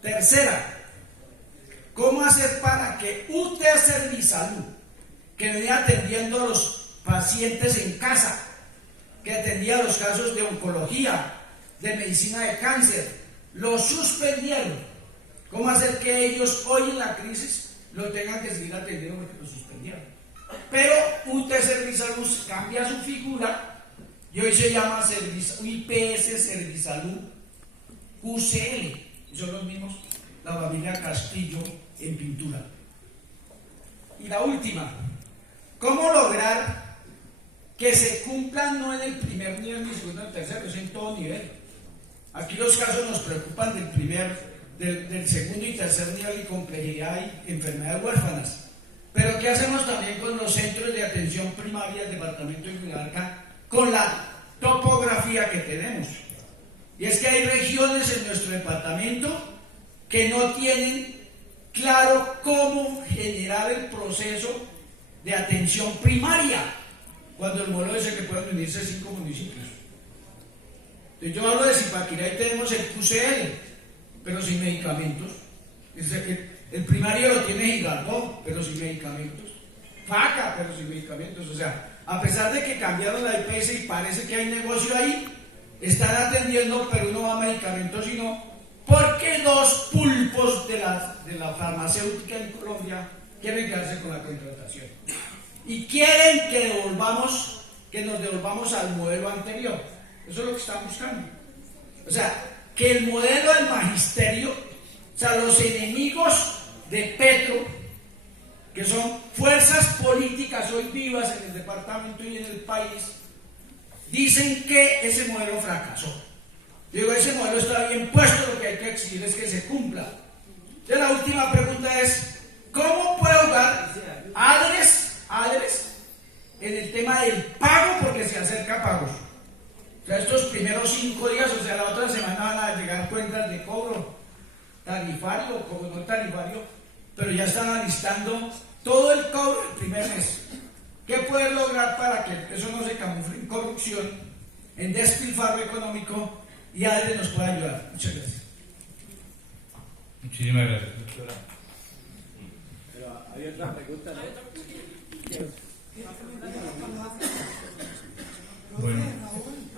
Tercera, ¿cómo hacer para que UTE Servisalud, que venía atendiendo a los pacientes en casa, que atendía los casos de oncología, de medicina de cáncer, los suspendieron? ¿Cómo hacer que ellos hoy en la crisis lo tengan que seguir atendiendo porque lo suspendieron? Pero UTE Servisalud cambia su figura y hoy se llama IPS Servisalud UCL. Son los mismos, la familia Castillo en pintura. Y la última, ¿cómo lograr que se cumplan no en el primer nivel, ni segundo, ni tercero, es en todo nivel? Aquí los casos nos preocupan del segundo y tercer nivel y complejidad y enfermedades huérfanas. Pero ¿qué hacemos también con los centros de atención primaria del departamento de Cundinamarca con la topografía que tenemos? Y es que hay regiones en nuestro departamento que no tienen claro cómo generar el proceso de atención primaria, cuando el modelo dice que pueden unirse 5 municipios. Entonces yo hablo de Zipaquirá y tenemos el QCL, pero sin medicamentos. El primario lo tiene Girardot, pero sin medicamentos. FACA, pero sin medicamentos. O sea, a pesar de que cambiaron la IPS y parece que hay negocio ahí, están atendiendo, pero no a medicamentos, sino porque 2 pulpos de la farmacéutica en Colombia quieren quedarse con la contratación. Y quieren que nos devolvamos al modelo anterior. Eso es lo que están buscando. O sea, que el modelo del magisterio, o sea, los enemigos de Petro, que son fuerzas políticas hoy vivas en el departamento y en el país, dicen que ese modelo fracasó. Yo digo, ese modelo está bien puesto, lo que hay que exigir es que se cumpla. Entonces la última pregunta es, ¿cómo puede jugar ADRES en el tema del pago? Porque se acerca pagos. O sea, estos primeros 5 días, o sea, la otra semana van a llegar cuentas de cobro tarifario o como no tarifario, pero ya están alistando todo el cobro el primer mes. ¿Qué puede lograr para que eso no se camufle en corrupción, en despilfarro económico, y ADRES nos pueda ayudar? Muchas gracias. Muchísimas gracias. Pero había otra pregunta, ¿no? Bueno,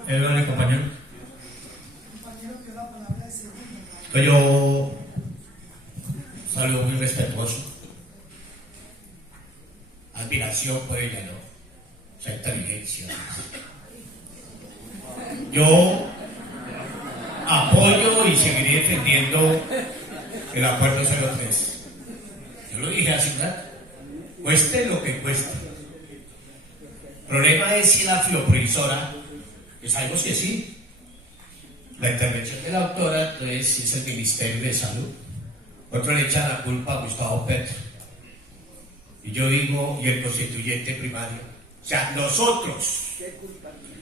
Eduardo, compañero. Yo saludo muy respetuoso. Admiración por ella, ¿no? Esa inteligencia. Yo apoyo y seguiré defendiendo el acuerdo 03. Yo lo dije hace un rato. Cueste lo que cueste. El problema es si la filoprovisora, que sabemos que sí, la intervención de la doctora, entonces es el Ministerio de Salud. Otro le echan la culpa a Gustavo Petro. Y yo digo, y el constituyente primario. O sea, nosotros.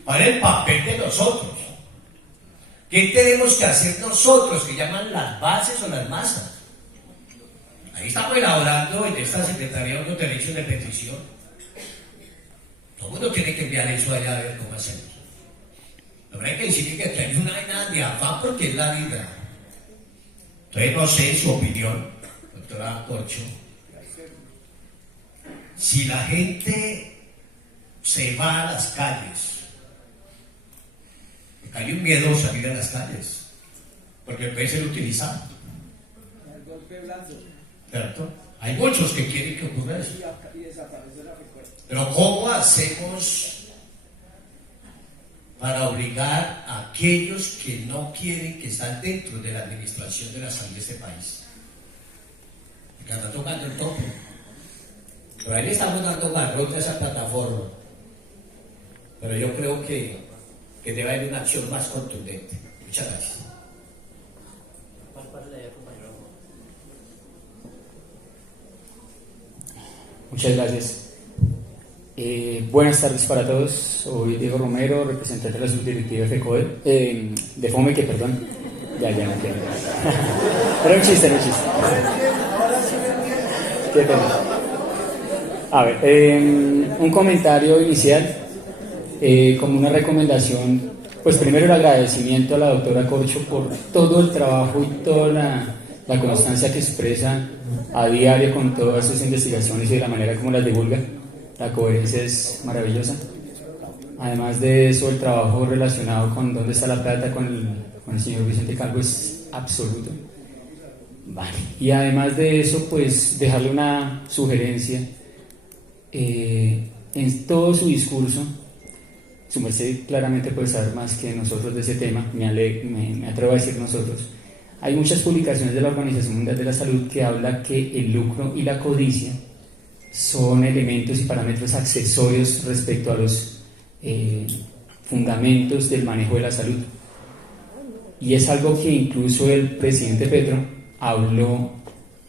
Ahora el papel de nosotros. ¿Qué tenemos que hacer nosotros, que llaman las bases o las masas? Ahí estamos elaborando en esta Secretaría unos derechos de petición. Todo el mundo tiene que enviar eso allá a ver cómo hacemos. Lo que hay que decir es que hay una vaina de afán porque es la vida. Entonces no sé su opinión, doctora Corcho. Si la gente se va a las calles, porque hay un miedo a salir a las calles, porque puede ser utilizado. ¿Cierto? Hay muchos que quieren que ocurra eso. Pero ¿cómo hacemos para obligar a aquellos que no quieren, que están dentro de la administración de la salud de este país? Porque anda tocando el tope. Pero ahí le estamos dando garrote a esa plataforma. Pero yo creo que debe haber una acción más contundente. Muchas gracias. Muchas gracias. Buenas tardes para todos. Soy Diego Romero, representante de la subdirectiva de FECODE, de FOMEC, perdón. Ya no quiero. Pero un chiste. Qué pena. A ver, un comentario inicial, como una recomendación. Pues primero el agradecimiento a la doctora Corcho por todo el trabajo y toda la constancia que expresa a diario con todas sus investigaciones y de la manera como las divulga. La coherencia es maravillosa. Además de eso, el trabajo relacionado con dónde está la plata con el señor Vicente Calvo es absoluto. Vale. Y además de eso, pues dejarle una sugerencia. En todo su discurso, su merced claramente puede saber más que nosotros de ese tema, me atrevo a decir nosotros. Hay muchas publicaciones de la Organización Mundial de la Salud que habla que el lucro y la codicia son elementos y parámetros accesorios respecto a los fundamentos del manejo de la salud. Y es algo que incluso el presidente Petro habló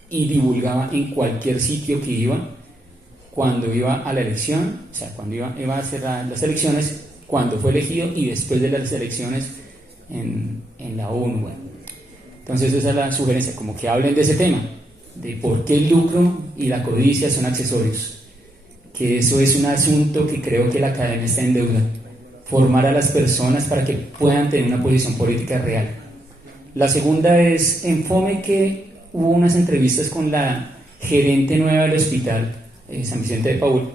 y divulgaba en cualquier sitio que iba, cuando iba a la elección, o sea, cuando iba a hacer las elecciones, cuando fue elegido y después de las elecciones en la ONU. Bueno. Entonces esa es la sugerencia, como que hablen de ese tema, de por qué el lucro y la codicia son accesorios, que eso es un asunto que creo que la academia está en deuda, formar a las personas para que puedan tener una posición política real. La segunda es, en FOME, que hubo unas entrevistas con la gerente nueva del hospital San Vicente de Paúl,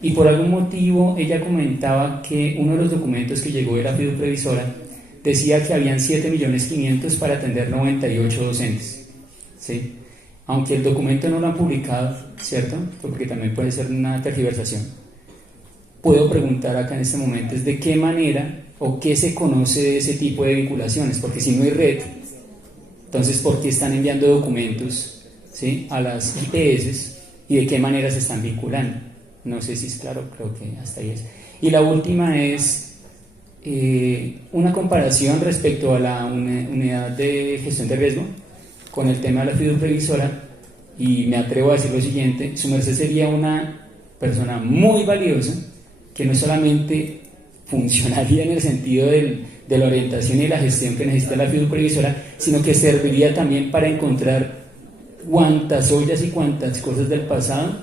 y por algún motivo ella comentaba que uno de los documentos que llegó de la fiduprevisora decía que habían 7.500.000 para atender 98 docentes, ¿sí? Aunque el documento no lo han publicado, ¿cierto? Porque también puede ser una tergiversación. Puedo preguntar acá en este momento es de qué manera o qué se conoce de ese tipo de vinculaciones, porque si no hay red, entonces ¿por qué están enviando documentos, ¿sí?, a las IPS y de qué manera se están vinculando? No sé si es claro, creo que hasta ahí es. Y la última es una comparación respecto a la unidad de gestión de riesgo con el tema de la fiduprevisora, y me atrevo a decir lo siguiente: su merced sería una persona muy valiosa que no solamente funcionaría en el sentido de la orientación y la gestión que necesita la fiduprevisora, sino que serviría también para encontrar cuantas ollas y cuantas cosas del pasado,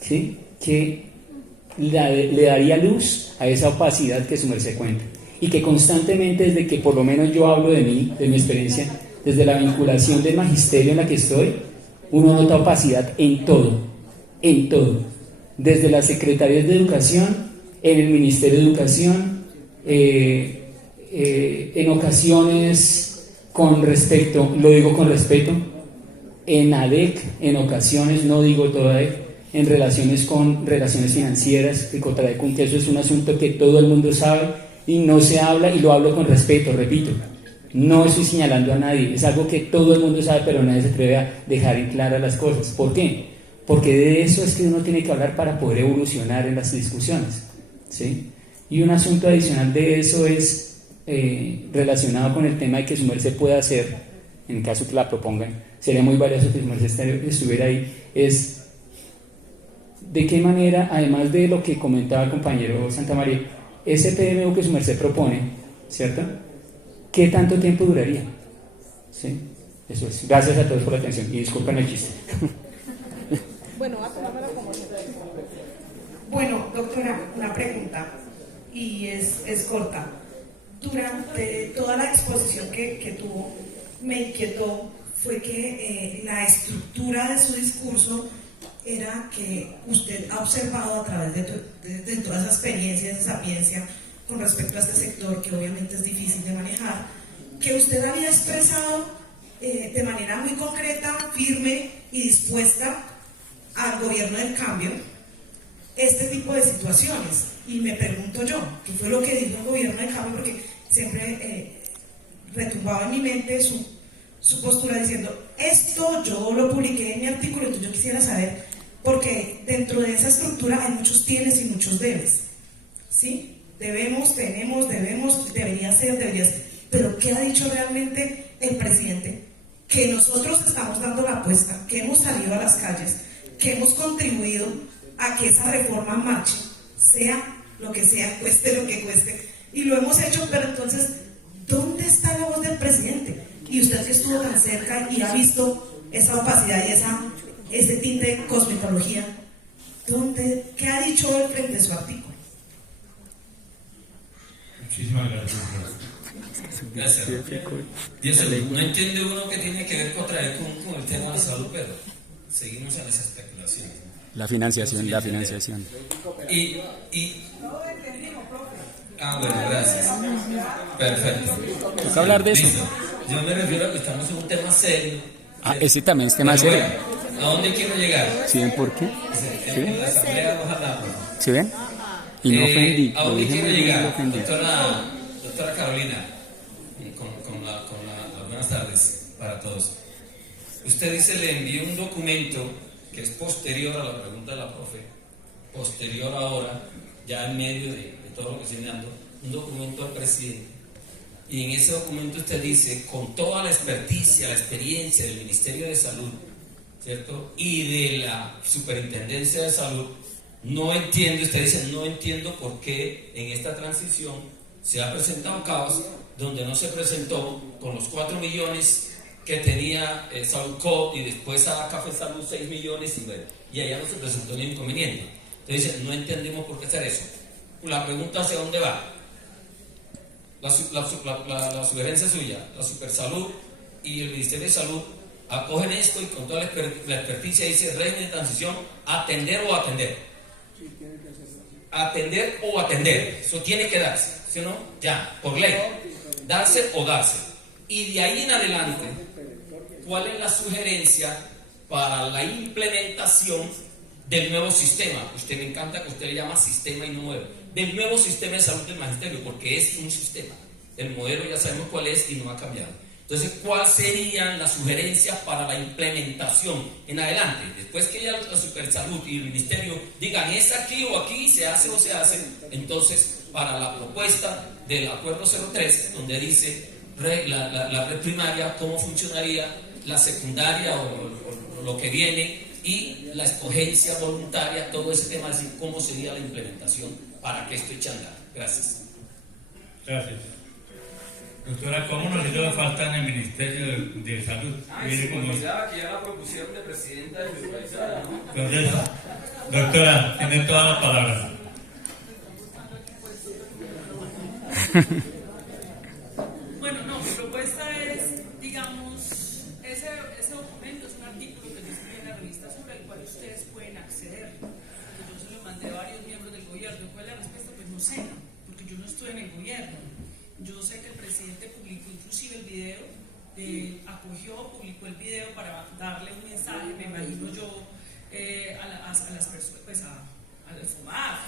¿sí?, que le daría luz a esa opacidad que su merced cuenta, y que constantemente, desde que por lo menos yo hablo de mí, de mi experiencia, desde la vinculación del magisterio en la que estoy, uno nota opacidad en todo, desde las secretarías de educación, en el Ministerio de Educación, en ocasiones con respecto, lo digo con respeto, en ADEC, en ocasiones, no digo toda ADEC, en relaciones financieras, de Cotradecum, que eso es un asunto que todo el mundo sabe y no se habla, y lo hablo con respeto, repito, no estoy señalando a nadie, es algo que todo el mundo sabe, pero nadie se atreve a dejar en claras las cosas. ¿Por qué? Porque de eso es que uno tiene que hablar para poder evolucionar en las discusiones, ¿sí? Y un asunto adicional de eso es relacionado con el tema de que su merced pueda hacer, en caso que la propongan, sería muy valioso que su merced estuviera ahí, es de qué manera, además de lo que comentaba el compañero Santamaría, ese PMU que su merced propone, ¿cierto? ¿Qué tanto tiempo duraría? ¿Sí? Eso es. Gracias a todos por la atención y disculpen el chiste. Bueno, doctora, una pregunta y es corta. Durante toda la exposición que tuvo, me inquietó fue que la estructura de su discurso era que usted ha observado a través de toda esa experiencia, esa sapiencia con respecto a este sector, que obviamente es difícil de manejar, que usted había expresado de manera muy concreta, firme y dispuesta al gobierno del cambio este tipo de situaciones. Y me pregunto yo, ¿qué fue lo que dijo el gobierno del cambio? Porque siempre retumbaba en mi mente su postura diciendo, esto yo lo publiqué en mi artículo, entonces yo quisiera saber, porque dentro de esa estructura hay muchos tienes y muchos debes, ¿sí? Debemos, tenemos, debemos, debería ser, pero ¿qué ha dicho realmente el presidente? Que nosotros estamos dando la apuesta, que hemos salido a las calles, que hemos contribuido a que esa reforma marche, sea lo que sea, cueste lo que cueste, y lo hemos hecho, pero entonces, ¿dónde está la voz del presidente? Y usted que estuvo tan cerca y ha visto esa opacidad y ese tinte de cosmetología, ¿qué ha dicho él frente a su artículo? Muchísimas gracias. Gracias. No entiende uno que tiene que ver con el tema de salud, pero seguimos en esa especulación. La financiación. Bueno, gracias. Perfecto. Toca hablar de eso. Listo. Yo me refiero a que estamos en un tema serio. Ese también es tema serio. ¿A dónde quiero llegar? ¿Sí ven por qué? En la asamblea, ojalá. ¿Sí ven? Y no ofendí. ¿A dónde quiero llegar? Doctora Carolina, con las buenas tardes para todos. Usted dice, le envié un documento que es posterior a la pregunta de la profe, posterior ahora, ya en medio de todo lo que estoy dando, un documento al presidente. Y en ese documento usted dice, con toda la experticia, la experiencia del Ministerio de Salud, ¿cierto? Y de la Superintendencia de Salud, usted dice, no entiendo por qué en esta transición se ha presentado caos donde no se presentó con los 4 millones que tenía Salud Code y después a Café Salud 6 millones y allá no se presentó ningún inconveniente. Entonces dice, no entendemos por qué hacer eso. La pregunta hacia dónde va. La sugerencia suya, la Supersalud y el Ministerio de Salud acogen esto y con toda la experticia dice régimen de transición, atender o atender. Atender o atender, eso tiene que darse, ¿sí o no? Ya, por ley, darse o darse. Y de ahí en adelante, ¿cuál es la sugerencia para la implementación del nuevo sistema? Usted me encanta que usted le llama sistema y no nuevo. Del nuevo sistema de salud del magisterio, porque es un sistema. El modelo ya sabemos cuál es y no ha cambiado. Entonces, ¿cuáles serían las sugerencias para la implementación en adelante? Después que ya la Supersalud y el Ministerio digan, es aquí o aquí, se hace o se hace, entonces, para la propuesta del Acuerdo 03, donde dice la red primaria, cómo funcionaría la secundaria o lo que viene, y la escogencia voluntaria, todo ese tema, es decir, cómo sería la implementación para que esto eche a andar. Gracias. Gracias. Doctora, ¿cómo nos hizo falta en el Ministerio de Salud? Se me olvidaba que ya la propusieron de presidenta de Venezuela, ¿no? Entonces, doctora, tiene toda la palabra. Bueno, no, mi propuesta es, digamos, ese documento es un artículo que yo escribí en la revista sobre el cual ustedes pueden acceder. Yo se lo mandé a varios miembros del gobierno. ¿Cuál es la respuesta? Pues no sé, porque yo no estoy en el gobierno. Yo sé que el presidente publicó inclusive el video acogió, publicó el video para darle un mensaje, me imagino yo, a las personas, pues al FOMAF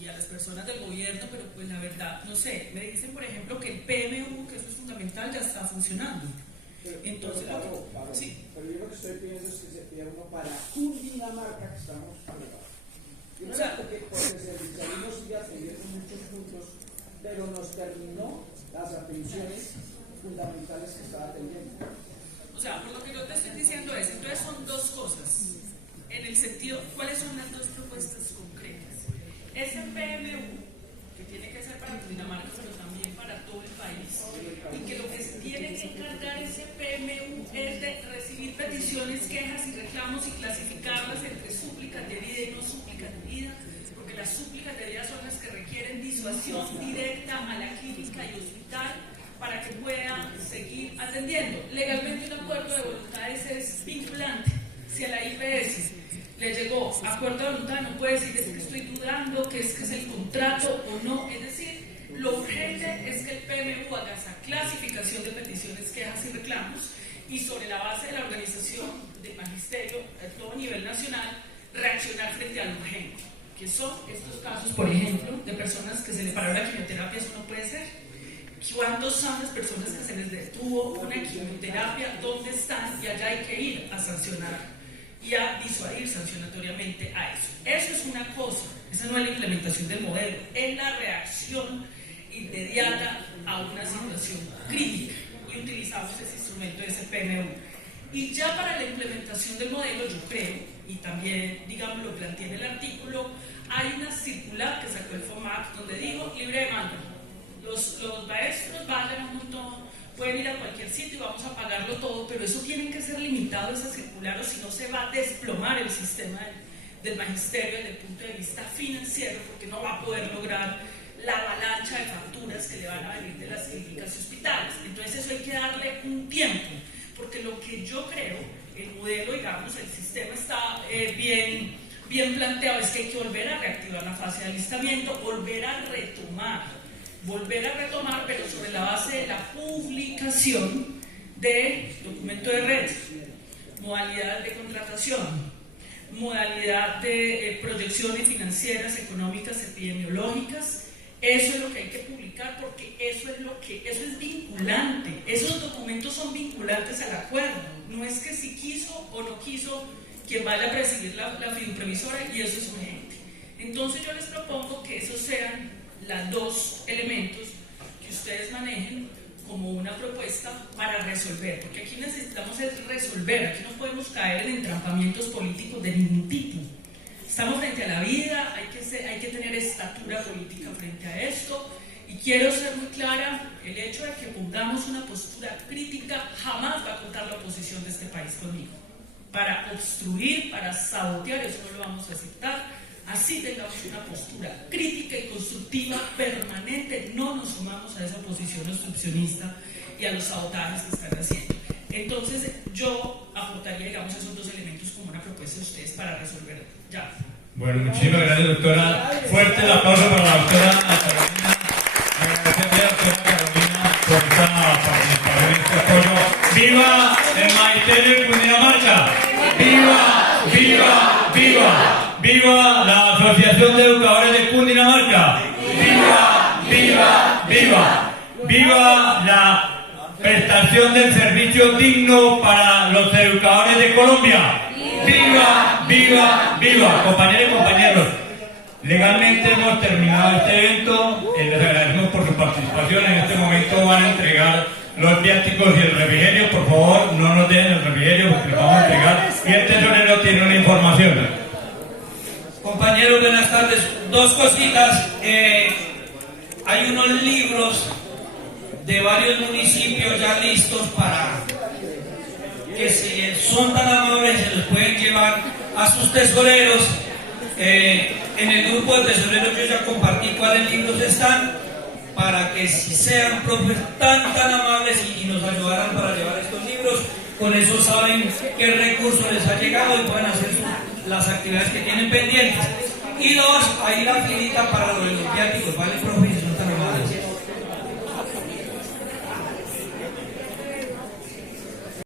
y a las personas del gobierno, pero pues la verdad, no sé, me dicen por ejemplo que el PMU, que eso es fundamental, ya está funcionando. Entonces, sí. Pero yo lo que estoy pidiendo es que se pida uno para Cundinamarca, que estamos preparados. Primero porque Servicialismo sigue atendiendo muchos puntos, pero nos terminó las atenciones fundamentales que estaba atendiendo. O sea, por lo que yo te estoy diciendo es, entonces son dos cosas, en el sentido, ¿cuáles son las dos propuestas concretas? Ese PMU, que tiene que ser para Cundinamarca, pero también para todo el país, y que lo que se tiene que encargar ese PMU es de recibir peticiones, quejas y reclamos y clasificarlas entre súplicas de vida y no súplicas de vida, porque las súplicas de vida son las que requieren disuasión directa a la clínica y hospital para que puedan seguir atendiendo. Legalmente un acuerdo de voluntades es vinculante. Si a la IPS le llegó acuerdo de voluntad, no puede decir es que estoy dudando, que es el contrato o no. Es decir, lo urgente es que el PMU haga esa clasificación de peticiones, quejas y reclamos, y sobre la base de la organización del magisterio a todo nivel nacional, reaccionar frente a lo urgente, que son estos casos, por ejemplo, de personas que se les paró la quimioterapia. Eso no puede ser. ¿Cuántos son las personas que se les detuvo una quimioterapia? ¿Dónde están? Y allá hay que ir a sancionar y a disuadir sancionatoriamente a eso. Eso es una cosa, esa no es la implementación del modelo, es la reacción inmediata a una situación crítica, y utilizamos ese instrumento de ese PMU. Y ya para la implementación del modelo, yo creo, y también, digamos, lo planteé en el artículo, hay una circular que sacó el FOMAC donde digo libre demanda. Los maestros vayan un montón, pueden ir a cualquier sitio y vamos a pagarlo todo, pero eso tiene que ser limitado, esa circular, o si no se va a desplomar el sistema del magisterio desde el punto de vista financiero, porque no va a poder lograr la avalancha de facturas que le van a venir de las clínicas y hospitales. Entonces eso hay que darle un tiempo, porque lo que yo creo, el modelo, digamos, el sistema está bien planteado, es que hay que volver a reactivar la fase de alistamiento, volver a retomar, pero sobre la base de la publicación de documento de red, modalidad de contratación, modalidad de proyecciones financieras, económicas, epidemiológicas. Eso es lo que hay que publicar, porque eso es vinculante. Esos documentos son vinculantes al acuerdo. No es que si quiso o no quiso quien vaya a presidir la fiduprevisora, y eso es urgente. Entonces yo les propongo que esos sean los dos elementos que ustedes manejen como una propuesta para resolver, porque aquí necesitamos resolver, aquí no podemos caer en entrampamientos políticos de ningún tipo. Estamos frente a la vida, hay que tener estatura política frente a esto, y quiero ser muy clara, el hecho de que pongamos una postura crítica jamás va a contar la oposición de este país conmigo. Para obstruir, para sabotear, eso no lo vamos a aceptar. Así tengamos una postura crítica y constructiva permanente, no nos sumamos a esa oposición obstruccionista y a los sabotajes que están haciendo. Entonces yo aportaría, digamos, esos dos elementos como una propuesta de ustedes para resolver ya. Bueno, muchísimas gracias, doctora. Fuerte el aplauso para la doctora Carolina. Agradecerle a la doctora Carolina por esta participación y este apoyo. ¡Viva el magisterio de Cundinamarca! ¡Viva, viva, viva! ¡Viva la Asociación de Educadores de Cundinamarca! ¡Viva, viva, viva! ¡Viva la prestación del servicio digno para los educadores de Colombia! ¡Viva, viva, viva! Compañeros y compañeros, legalmente hemos terminado este evento. Les agradecemos por su participación. En este momento van a entregar los viáticos y el refrigerio. Por favor, no nos dejen el refrigerio porque lo vamos a entregar. Y el tesorero tiene una información. Compañeros, buenas tardes. Dos cositas. Hay unos libros de varios municipios ya listos para que, si son tan amables, se los pueden llevar a sus tesoreros. En el grupo de tesoreros yo ya compartí cuáles libros están, para que, si sean profes tan amables y nos ayudaran para llevar estos libros, con eso saben qué recurso les ha llegado y pueden hacer las actividades que tienen pendientes. Y dos, ahí la filita para lo de los viáticos, ¿vale, profe?